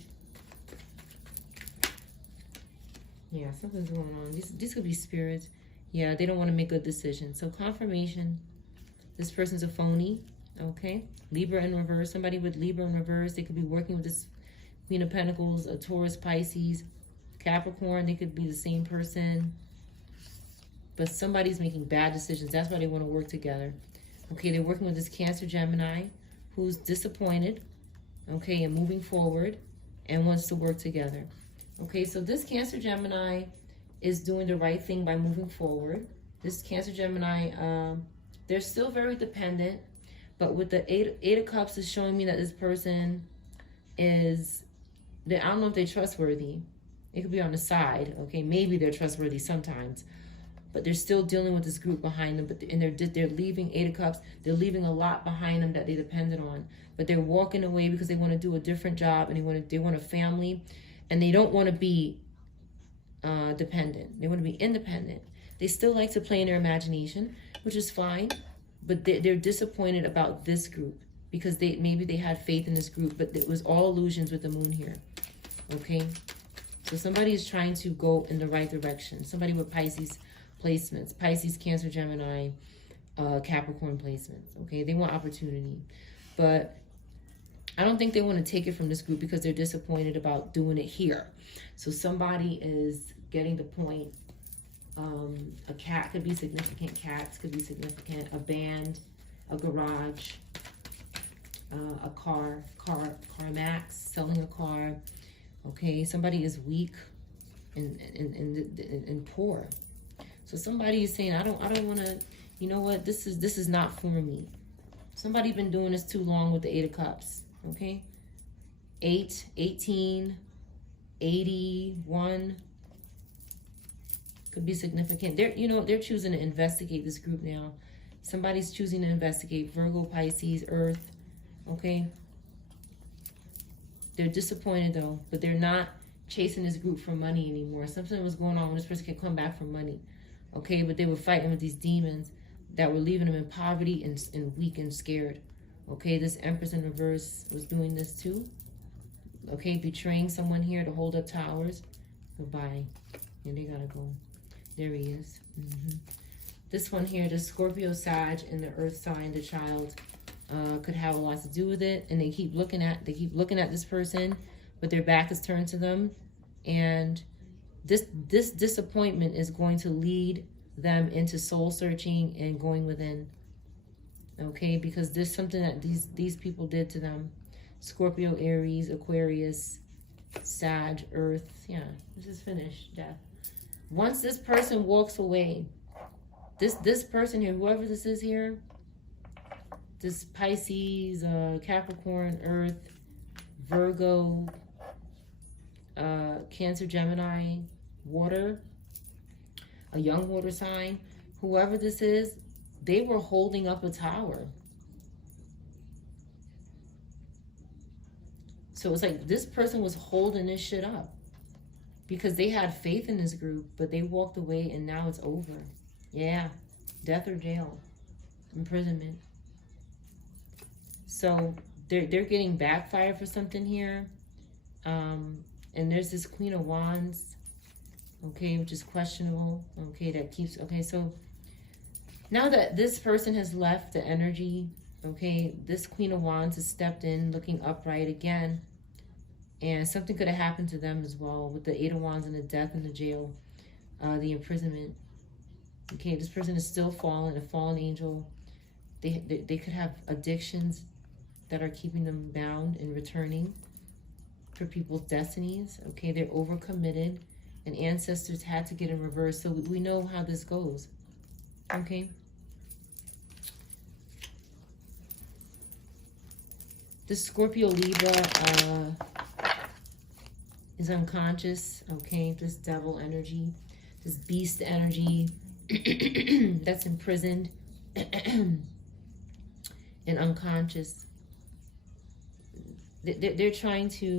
Yeah, something's going on. These could be spirits. Yeah, they don't want to make good decisions. So confirmation. This person's a phony. Okay. Libra in reverse. Somebody with Libra in reverse. They could be working with this Queen of Pentacles, a Taurus, Pisces, Capricorn. They could be the same person. But somebody's making bad decisions. That's why they want to work together. Okay, they're working with this Cancer, Gemini, who's disappointed, okay, and moving forward and wants to work together. Okay, so this Cancer, Gemini is doing the right thing by moving forward. This Cancer, Gemini, they're still very dependent, but with the Eight of Cups is showing me that this person is, I don't know if they're trustworthy. It could be on the side, okay? Maybe they're trustworthy sometimes, but they're still dealing with this group behind them. And they're leaving, Eight of Cups, they're leaving a lot behind them that they depended on. But they're walking away because they want to do a different job and they want a family, and they don't want to be dependent. They want to be independent. They still like to play in their imagination, which is fine, but they're disappointed about this group because maybe they had faith in this group, but it was all illusions with the moon here. Okay, so somebody is trying to go in the right direction. Somebody with Pisces placements, Pisces, Cancer, Gemini, Capricorn placements. Okay, they want opportunity, but I don't think they want to take it from this group because they're disappointed about doing it here. So somebody is getting the point. A cat could be significant. Cats could be significant. A band, a garage, a car max, selling a car. Okay, somebody is weak and poor. So somebody is saying, I don't want to, you know what, this is not for me. Somebody been doing this too long with the Eight of Cups, okay? 8, 18, 81 could be significant. They're choosing to investigate this group now. Somebody's choosing to investigate. Virgo, Pisces, Earth, okay? They're disappointed though, but they're not chasing this group for money anymore. Something was going on when this person could come back for money, okay? But they were fighting with these demons that were leaving them in poverty and weak and scared, okay? This Empress in reverse was doing this too, okay? Betraying someone here to hold up towers. Goodbye. And they gotta go. There he is. This one here, the Scorpio, Sag, and the Earth sign, the child, could have a lot to do with it. And they keep looking at this person, but their back is turned to them. And this disappointment is going to lead them into soul searching and going within. Okay, because there's something that these people did to them. Scorpio, Aries, Aquarius, Sag, Earth. Yeah, this is finished. Death. Once this person walks away, this person here, whoever this is here, this Pisces, Capricorn, Earth, Virgo, Cancer, Gemini, water, a young water sign, whoever this is, they were holding up a tower. So it's like this person was holding this shit up because they had faith in this group, but they walked away and now it's over. Yeah, death or jail, imprisonment. So they're getting backfired for something here. And there's this Queen of Wands, okay, which is questionable, okay, that keeps, okay, so now that this person has left the energy, okay, this Queen of Wands has stepped in looking upright again, and something could have happened to them as well with the Eight of Wands and the death and the jail, the imprisonment. Okay, this person is still fallen, a fallen angel. They could have addictions that are keeping them bound and returning for people's destinies. Okay, they're overcommitted, and ancestors had to get in reverse. So we know how this goes. Okay. The Scorpio Libra is unconscious. Okay, this devil energy, this beast energy that's imprisoned and unconscious. They're trying to,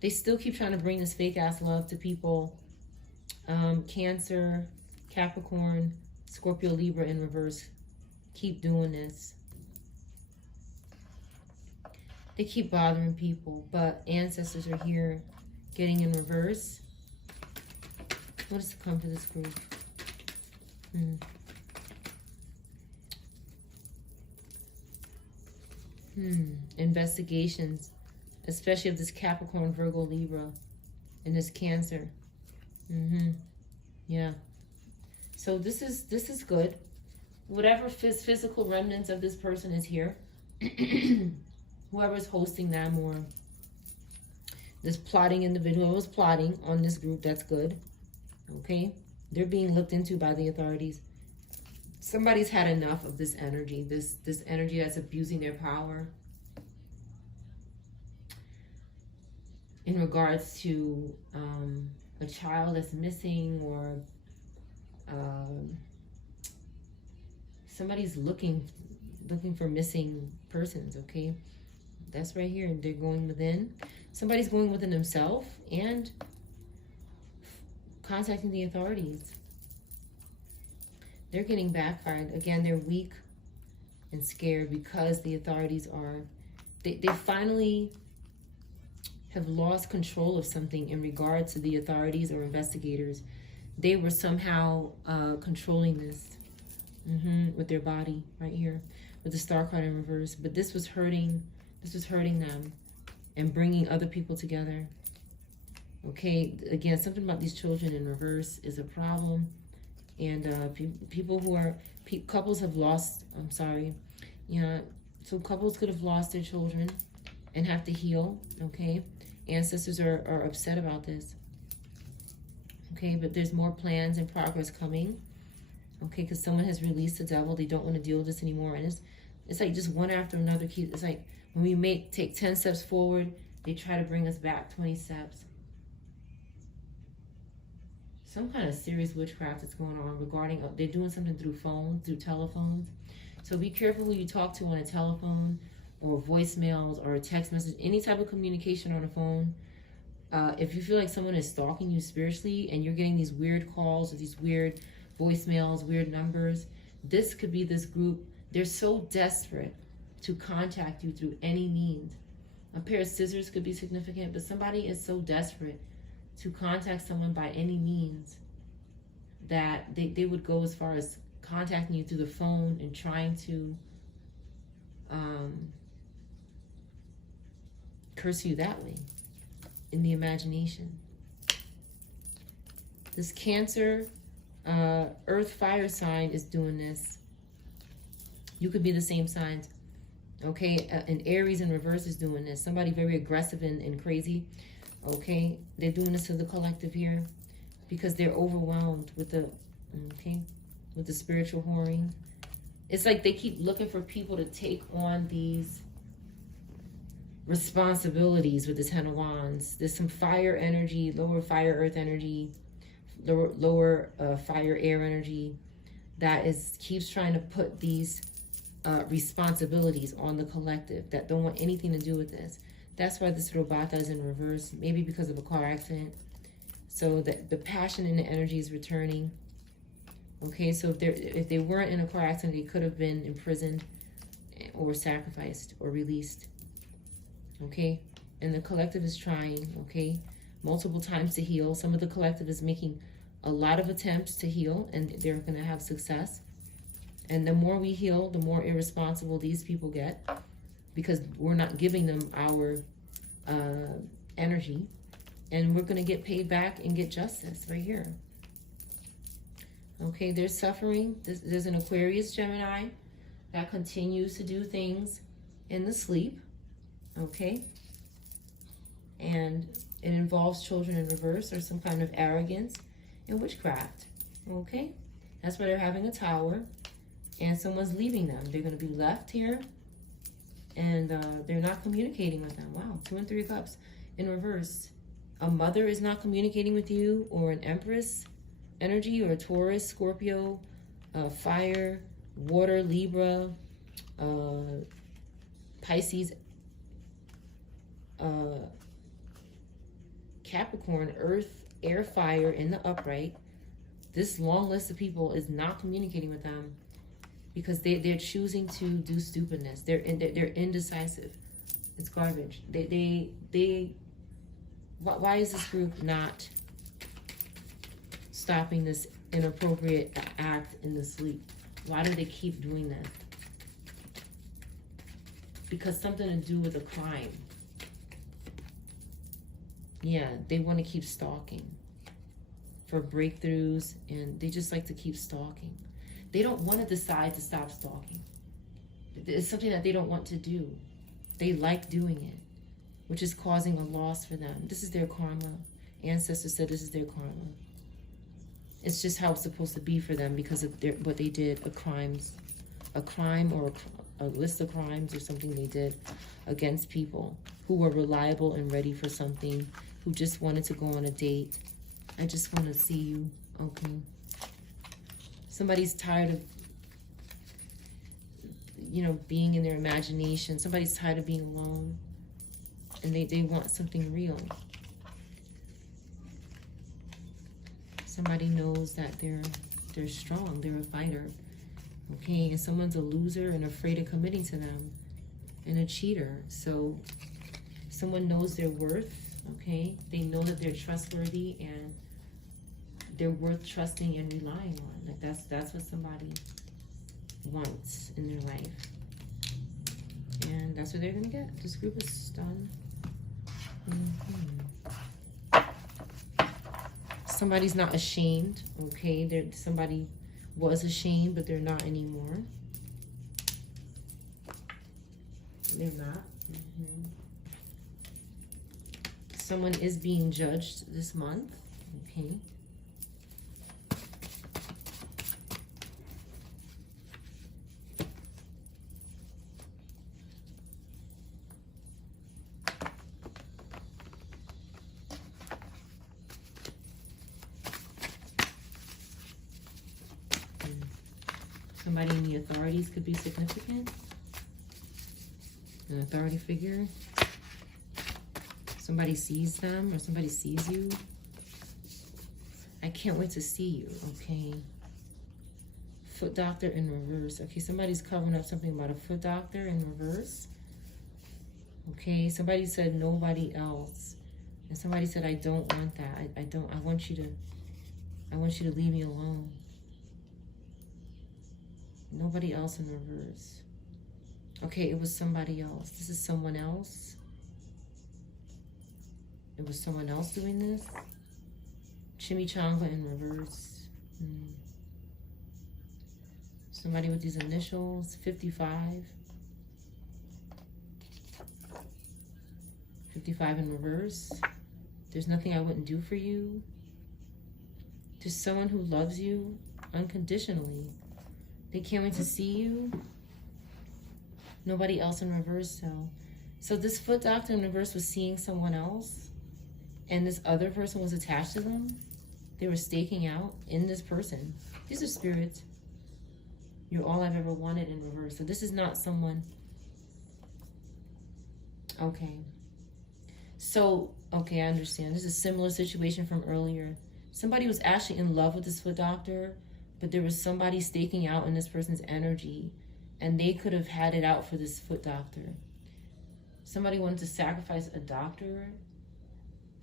they still keep trying to bring this fake ass love to people. Cancer, Capricorn, Scorpio, Libra in reverse. Keep doing this. They keep bothering people, but ancestors are here getting in reverse. What is to come for this group? Investigations, especially of this Capricorn, Virgo, Libra, and this Cancer. Yeah. So this is good. Whatever physical remnants of this person is here, whoever's hosting them, or this plotting individual was plotting on this group, that's good. Okay, they're being looked into by the authorities. Somebody's had enough of this energy, this energy that's abusing their power in regards to a child that's missing, or somebody's looking for missing persons. Okay, that's right here. They're going within. Somebody's going within themselves and contacting the authorities. They're getting backfired. Again, they're weak and scared because the authorities are, they finally have lost control of something in regard to the authorities or investigators. They were somehow controlling this with their body right here with the star card in reverse. But this was hurting them and bringing other people together. Okay, again, something about these children in reverse is a problem. And people who are, couples have lost, I'm sorry, so couples could have lost their children and have to heal. Okay, ancestors are upset about this. Okay, but there's more plans and progress coming. Okay, because someone has released the devil. They don't want to deal with this anymore. And it's like just one after another. It's like when we take 10 steps forward, they try to bring us back 20 steps. Some kind of serious witchcraft is going on regarding, they're doing something through phones, through telephones. So be careful who you talk to on a telephone or voicemails or a text message, any type of communication on a phone. If you feel like someone is stalking you spiritually and you're getting these weird calls or these weird voicemails, weird numbers, this could be this group. They're so desperate to contact you through any means. A pair of scissors could be significant, but somebody is so desperate to contact someone by any means that they would go as far as contacting you through the phone and trying to curse you that way in the imagination. This Cancer, Earth, Fire sign is doing this. You could be the same signs. Okay, and Aries in reverse is doing this. Somebody very aggressive and crazy. Okay, they're doing this to the collective here because they're overwhelmed with the, okay, with the spiritual whoring. It's like they keep looking for people to take on these responsibilities with this Ten of Wands. There's some fire energy, lower fire earth energy, lower fire air energy that keeps trying to put these responsibilities on the collective that don't want anything to do with this. That's why this Robata is in reverse, maybe because of a car accident. So the passion and the energy is returning. Okay, so if they weren't in a car accident, they could have been imprisoned or sacrificed or released. Okay, and the collective is trying, okay, multiple times to heal. Some of the collective is making a lot of attempts to heal, and they're going to have success. And the more we heal, the more irresponsible these people get, because we're not giving them our energy, and we're going to get paid back and get justice right here. Okay, there's suffering. There's an Aquarius Gemini that continues to do things in the sleep. Okay, and it involves children in reverse or some kind of arrogance and witchcraft. Okay, that's why they're having a tower and someone's leaving them. They're going to be left here, and they're not communicating with them. Wow, 2 and 3 of Cups in reverse. A mother is not communicating with you, or an Empress energy, or a Taurus, Scorpio, fire, water, Libra, Pisces, Capricorn, earth, air, fire in the upright. This long list of people is not communicating with them because they're choosing to do stupidness. They're indecisive. It's garbage. Why is this group not stopping this inappropriate act in the sleep? Why do they keep doing this? Because something to do with a crime. Yeah, they want to keep stalking for breakthroughs, and they just like to keep stalking. They don't want to decide to stop stalking. It's something that they don't want to do. They like doing it, which is causing a loss for them. This is their karma. Ancestors said this is their karma. It's just how it's supposed to be for them because of what they did, a crime or a list of crimes or something they did against people who were reliable and ready for something, who just wanted to go on a date. I just want to see you. Okay. Somebody's tired of, being in their imagination. Somebody's tired of being alone, and they want something real. Somebody knows that they're strong, they're a fighter. Okay, and someone's a loser and afraid of committing to them, and a cheater. So someone knows their worth. Okay, they know that they're trustworthy and they're worth trusting and relying on. Like that's what somebody wants in their life, and that's what they're gonna get. This group is done. Somebody's not ashamed. Okay, somebody was ashamed, but they're not anymore. They're not. Someone is being judged this month. Okay. Somebody in the authorities could be significant. An authority figure. Somebody sees them or somebody sees you. I can't wait to see you, okay? Foot doctor in reverse. Okay, somebody's covering up something about a foot doctor in reverse. Okay, somebody said nobody else. And somebody said, I don't want that. I want you to leave me alone. Nobody else in reverse. Okay, it was somebody else. This is someone else. It was someone else doing this. Chimichanga in reverse. Somebody with these initials, 55. 55 in reverse. There's nothing I wouldn't do for you. There's someone who loves you unconditionally. They can't wait to see you. Nobody else in reverse, so this foot doctor in reverse was seeing someone else, and this other person was attached to them. They were staking out in this person. These are spirits. You're all I've ever wanted in reverse. So this is not someone. Okay. So, okay, I understand. This is a similar situation from earlier. Somebody was actually in love with this foot doctor, but there was somebody staking out in this person's energy, and they could have had it out for this foot doctor. Somebody wanted to sacrifice a doctor.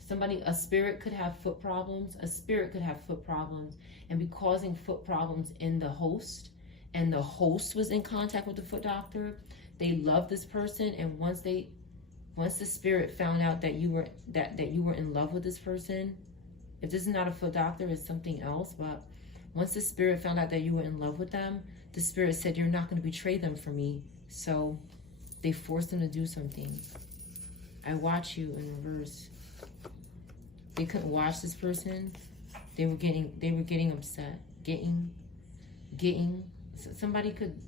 A spirit could have foot problems. A spirit could have foot problems and be causing foot problems in the host. And the host was in contact with the foot doctor. They loved this person, and once the spirit found out that you were in love with this person, if this is not a foot doctor, it's something else, but once the spirit found out that you were in love with them, the spirit said, you're not going to betray them for me. So they forced them to do something. I watch you in reverse. They couldn't watch this person. They were getting upset. Somebody could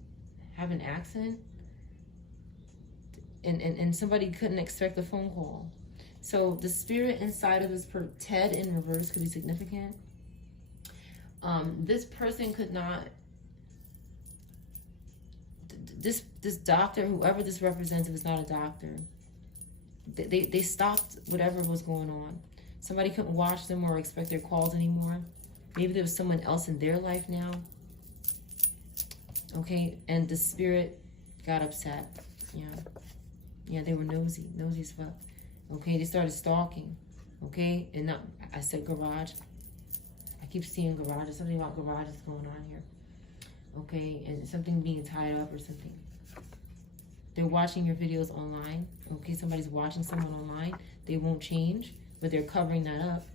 have an accent, and somebody couldn't expect a phone call. So the spirit inside of this Ted in reverse could be significant. This person could not. This doctor, whoever this represents, if it's not a doctor, they stopped whatever was going on. Somebody couldn't watch them or expect their calls anymore. Maybe there was someone else in their life now. Okay, and the spirit got upset. Yeah, they were nosy as fuck. Okay, they started stalking. Okay, and not, I said garage. I keep seeing garage. There's something about garages going on here. Okay, and something being tied up or something. They're watching your videos online. Okay, somebody's watching someone online. They won't change, but they're covering that up.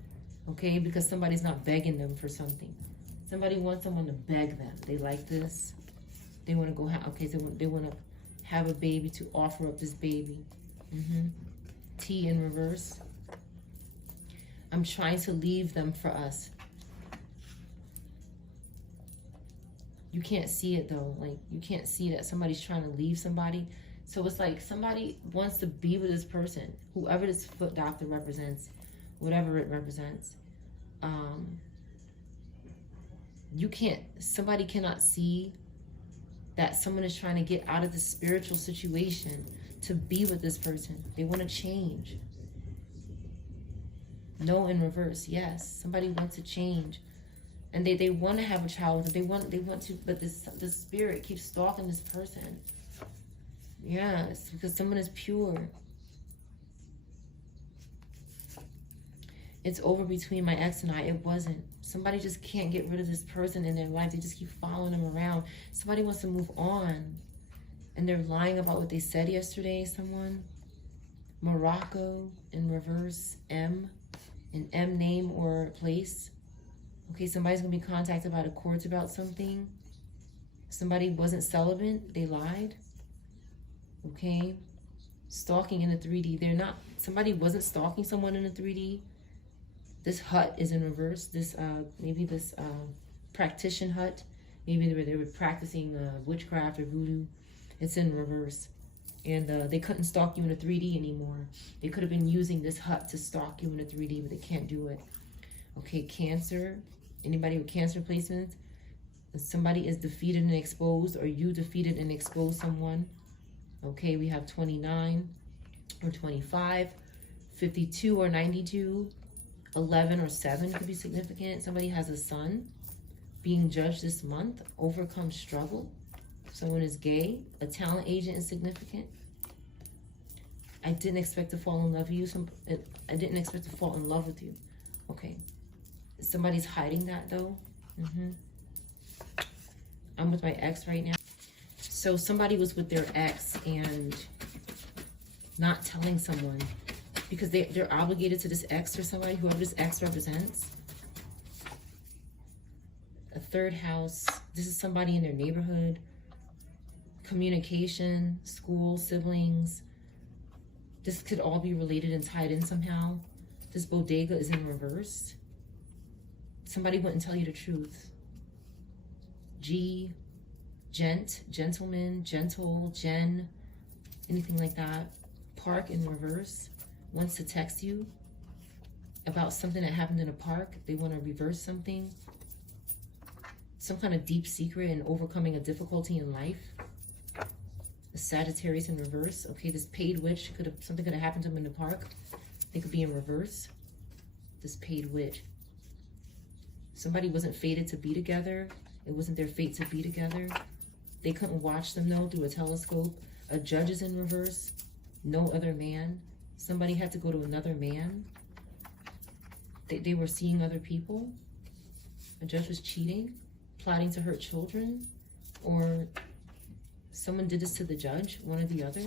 Okay, because somebody's not begging them for something. Somebody wants someone to beg them. They like this. They want to go so they want to have a baby to offer up this baby. T in reverse. I'm trying to leave them for us. You can't see it though. Like, you can't see that somebody's trying to leave somebody. So it's like somebody wants to be with this person, whoever this foot doctor represents, whatever it represents. Somebody cannot see that someone is trying to get out of the spiritual situation to be with this person. They want to change. No in reverse. Yes, somebody wants to change. And they want to have a child with them. They want to, but the spirit keeps stalking this person. Yeah, it's because someone is pure. It's over between my ex and I. It wasn't. Somebody just can't get rid of this person in their life. They just keep following them around. Somebody wants to move on. And they're lying about what they said yesterday, someone. Morocco in reverse, M. An M name or place. Okay, somebody's going to be contacted by the courts about something. Somebody wasn't celibate. They lied. Okay. Stalking in the 3D. They're not. Somebody wasn't stalking someone in the 3D. This hut is in reverse. This maybe this practitioner hut. Maybe they were practicing witchcraft or voodoo. It's in reverse. And they couldn't stalk you in a 3D anymore. They could have been using this hut to stalk you in a 3D, but they can't do it. Okay, Cancer. Anybody with Cancer placements? Somebody is defeated and exposed, or you defeated and exposed someone. Okay, we have 29 or 25, 52 or 92, 11 or 7 could be significant. Somebody has a son being judged this month, overcome struggle. Someone is gay, a talent agent is significant. I didn't expect to fall in love with you. I didn't expect to fall in love with you. Okay, somebody's hiding that though. I'm with my ex right now. So somebody was with their ex and not telling someone because they're obligated to this ex or somebody, whoever this ex represents. A third house, this is somebody in their neighborhood. Communication, school, siblings. This could all be related and tied in somehow. This bodega is in reverse. Somebody wouldn't tell you the truth. G, gent, gentleman, gentle, gen, anything like that. Park in reverse wants to text you about something that happened in a park. They want to reverse something. Some kind of deep secret and overcoming a difficulty in life. A Sagittarius in reverse. Okay, this paid witch, something could have happened to them in the park. They could be in reverse. This paid witch. Somebody wasn't fated to be together. It wasn't their fate to be together. They couldn't watch them though through a telescope. A judge is in reverse. No other man. Somebody had to go to another man. They were seeing other people. A judge was cheating, plotting to hurt children, or someone did this to the judge, one or the other.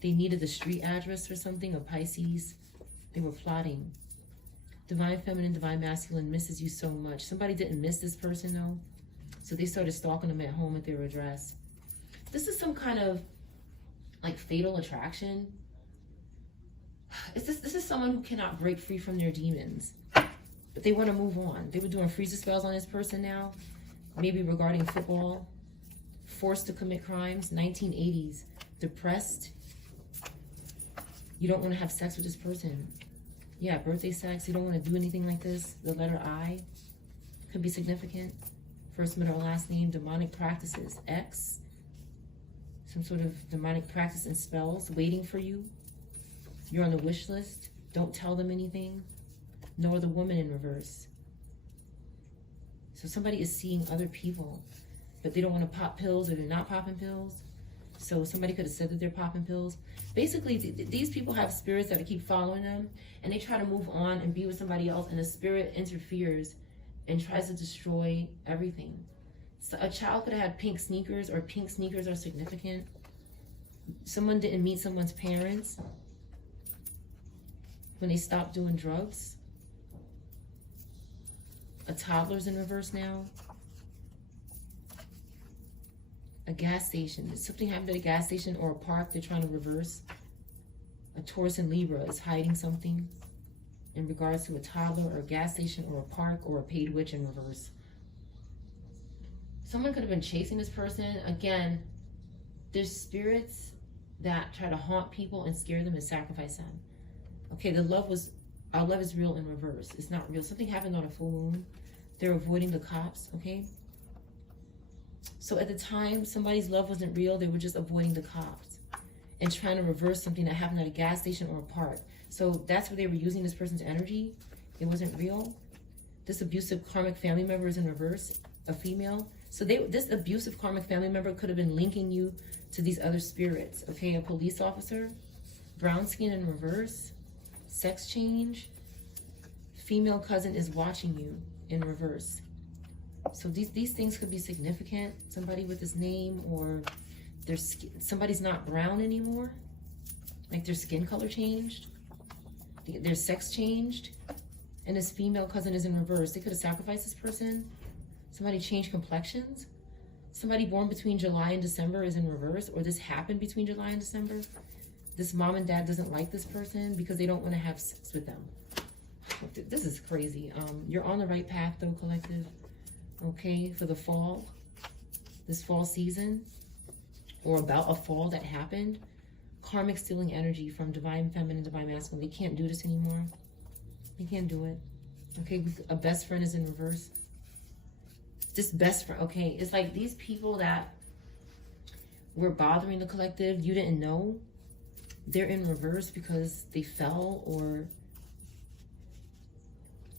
They needed the street address or something, a Pisces. They were plotting. Divine Feminine, Divine Masculine misses you so much. Somebody didn't miss this person though, so they started stalking them at home at their address. This is some kind of like fatal attraction. This is someone who cannot break free from their demons, but they want to move on. They were doing freezer spells on this person now, maybe regarding football. Forced to commit crimes, 1980s, depressed. You don't want to have sex with this person. Yeah, birthday sex, you don't want to do anything like this. The letter I could be significant. First, middle, last name. Demonic practices, X. Some sort of demonic practice and spells waiting for you. You're on the wish list. Don't tell them anything. Nor the woman in reverse. So somebody is seeing other people, but they don't want to pop pills, or they're not popping pills. So somebody could have said that they're popping pills. Basically, these people have spirits that keep following them, and they try to move on and be with somebody else, and the spirit interferes and tries to destroy everything. So a child could have had pink sneakers, or pink sneakers are significant. Someone didn't meet someone's parents when they stopped doing drugs. A toddler's in reverse now. A gas station. Did something happen at a gas station or a park they're trying to reverse? A Taurus in Libra is hiding something in regards to a toddler or a gas station or a park or a paid witch in reverse. Someone could have been chasing this person. Again, there's spirits that try to haunt people and scare them and sacrifice them. Okay, our love is real in reverse. It's not real. Something happened on a full moon. They're avoiding the cops, okay? So at the time, somebody's love wasn't real. They were just avoiding the cops and trying to reverse something that happened at a gas station or a park. So that's where they were using this person's energy. It wasn't real. This abusive karmic family member is in reverse, a female. So this abusive karmic family member could have been linking you to these other spirits. Okay, a police officer, brown skin in reverse, sex change, female cousin is watching you in reverse. So these things could be significant. Somebody with this name, or somebody's not brown anymore. Like their skin color changed. Their sex changed. And this female cousin is in reverse. They could have sacrificed this person. Somebody changed complexions. Somebody born between July and December is in reverse. Or this happened between July and December. This mom and dad doesn't like this person because they don't want to have sex with them. This is crazy. You're on the right path though, collective. Okay, for the fall, this fall season, or about a fall that happened. Karmic stealing energy from Divine Feminine, Divine Masculine. They can't do this anymore. They can't do it. Okay, a best friend is in reverse. this best friend, okay? It's like these people that were bothering the collective, you didn't know, they're in reverse because they fell or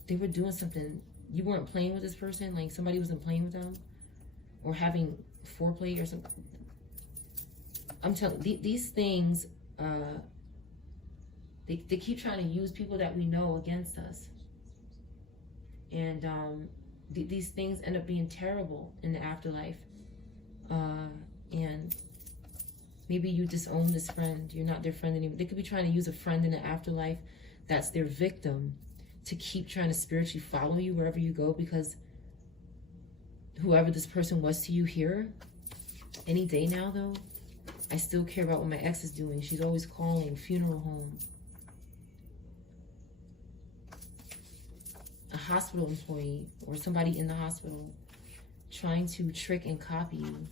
they were doing something. You weren't playing with this person, like somebody wasn't playing with them or having foreplay or something. I'm telling you, these things, they keep trying to use people that we know against us. And these things end up being terrible in the afterlife. And maybe you disown this friend. You're not their friend anymore. They could be trying to use a friend in the afterlife that's their victim to keep trying to spiritually follow you wherever you go, because whoever this person was to you here, any day now though, I still care about what my ex is doing. She's always calling, funeral home. A hospital employee or somebody in the hospital trying to trick and copy you.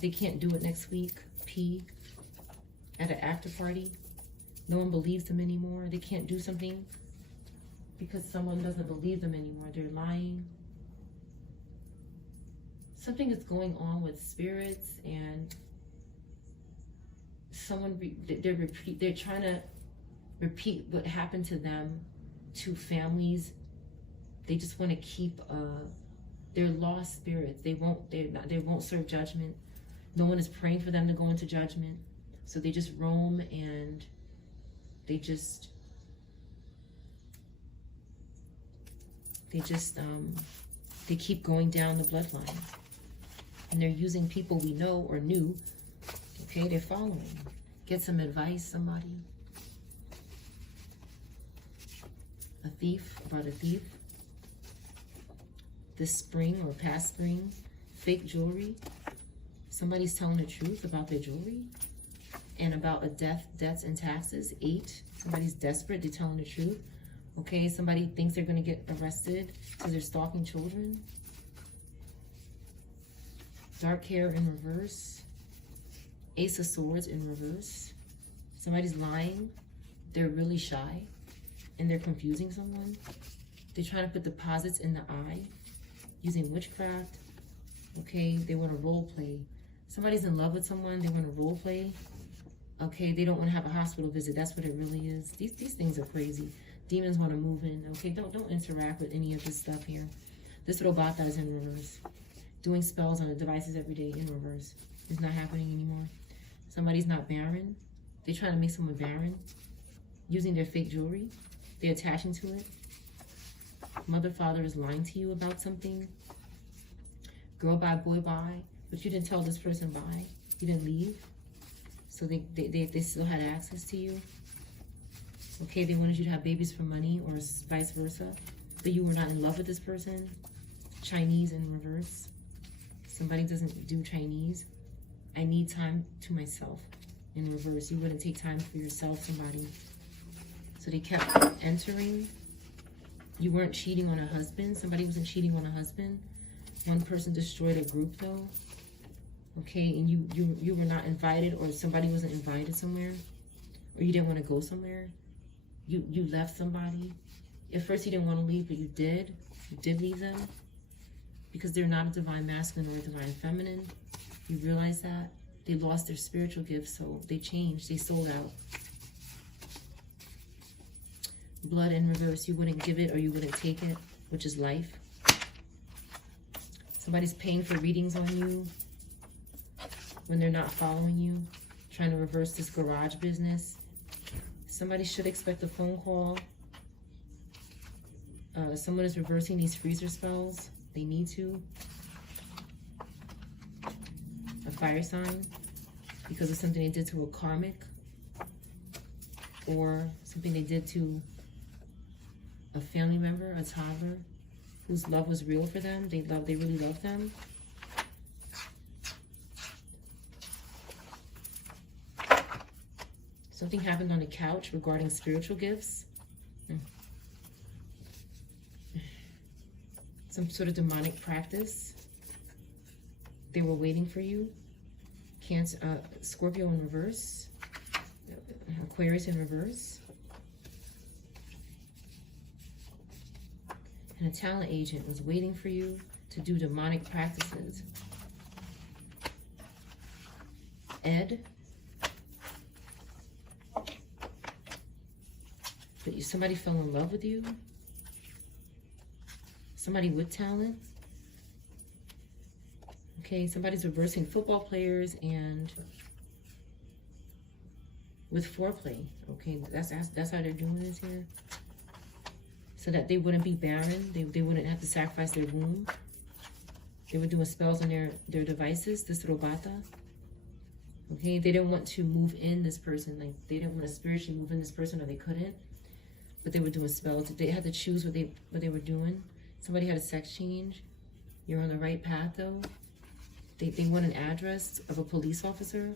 They can't do it next week. P. At an after party. No one believes them anymore. They can't do something because someone doesn't believe them anymore. They're lying. Something is going on with spirits, and they're trying to repeat what happened to them to families. They just want to keep they're lost spirits. They won't serve judgment. No one is praying for them to go into judgment. So they just roam, and they keep going down the bloodline. And they're using people we know or knew. Okay, they're following. Get some advice, somebody. A thief, about a thief. This spring or past spring, fake jewelry. Somebody's telling the truth about their jewelry. And about a debts and taxes. 8, somebody's desperate, they're telling the truth. Okay, somebody thinks they're going to get arrested because they're stalking children. Dark hair in reverse. Ace of Swords in reverse. Somebody's lying. They're really shy. And they're confusing someone. They're trying to put deposits in the eye. Using witchcraft. Okay, they want to role play. Somebody's in love with someone. They want to role play. Okay, they don't want to have a hospital visit. That's what it really is. These things are crazy. Demons want to move in. Okay, don't interact with any of this stuff here. This little bata is in reverse. Doing spells on the devices every day in reverse. It's not happening anymore. Somebody's not barren. They're trying to make someone barren. Using their fake jewelry. They're attaching to it. Mother, father is lying to you about something. Girl bye, boy bye. But you didn't tell this person bye. You didn't leave. So they still had access to you. Okay, they wanted you to have babies for money or vice versa. But you were not in love with this person. Chinese in reverse. Somebody doesn't do Chinese. I need time to myself in reverse. You wouldn't take time for yourself, somebody. So they kept entering. You weren't cheating on a husband. Somebody wasn't cheating on a husband. One person destroyed a group though. Okay, and you were not invited, or somebody wasn't invited somewhere, or you didn't want to go somewhere. You left somebody. At first you didn't want to leave, but you did. You did leave them because they're not a divine masculine or a divine feminine. You realize that they lost their spiritual gifts, so they changed. They sold out. Blood in reverse. You wouldn't give it or you wouldn't take it, which is life. Somebody's paying for readings on you when they're not following you, trying to reverse this garage business. Somebody should expect a phone call. Someone is reversing these freezer spells. They need to. A fire sign because of something they did to a karmic, or something they did to a family member, a toddler, whose love was real for them. They really loved them. Something happened on the couch regarding spiritual gifts. Some sort of demonic practice. They were waiting for you. Cancer, Scorpio in reverse. Aquarius in reverse. And a talent agent was waiting for you to do demonic practices. Ed. But somebody fell in love with you. Somebody with talent. Okay, somebody's reversing football players and with foreplay. Okay, that's how they're doing this here. So that they wouldn't be barren. They wouldn't have to sacrifice their womb. They were doing spells on their devices, this robata. Okay, they didn't want to move in this person. Like, they didn't want to spiritually move in this person, or they couldn't. But they were doing spells. They had to choose what they were doing. Somebody had a sex change. You're on the right path, though. They want an address of a police officer.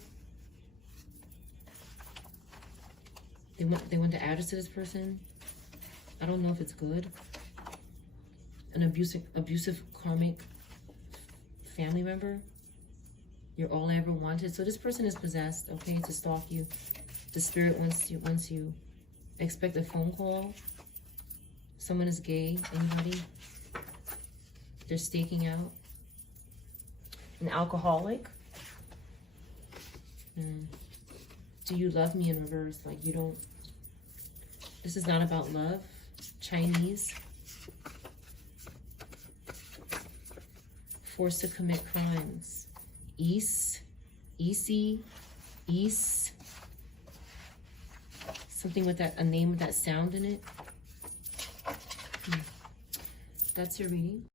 They want the address to this person. I don't know if it's good. An abusive karmic family member. You're all I ever wanted. So this person is possessed, okay, to stalk you. The spirit wants you. Expect a phone call. Someone is gay. Anybody? They're staking out. An alcoholic. Do you love me in reverse? Like, you don't. This is not about love. Chinese. Forced to commit crimes. East. Something with a name with that sound in it. That's your reading.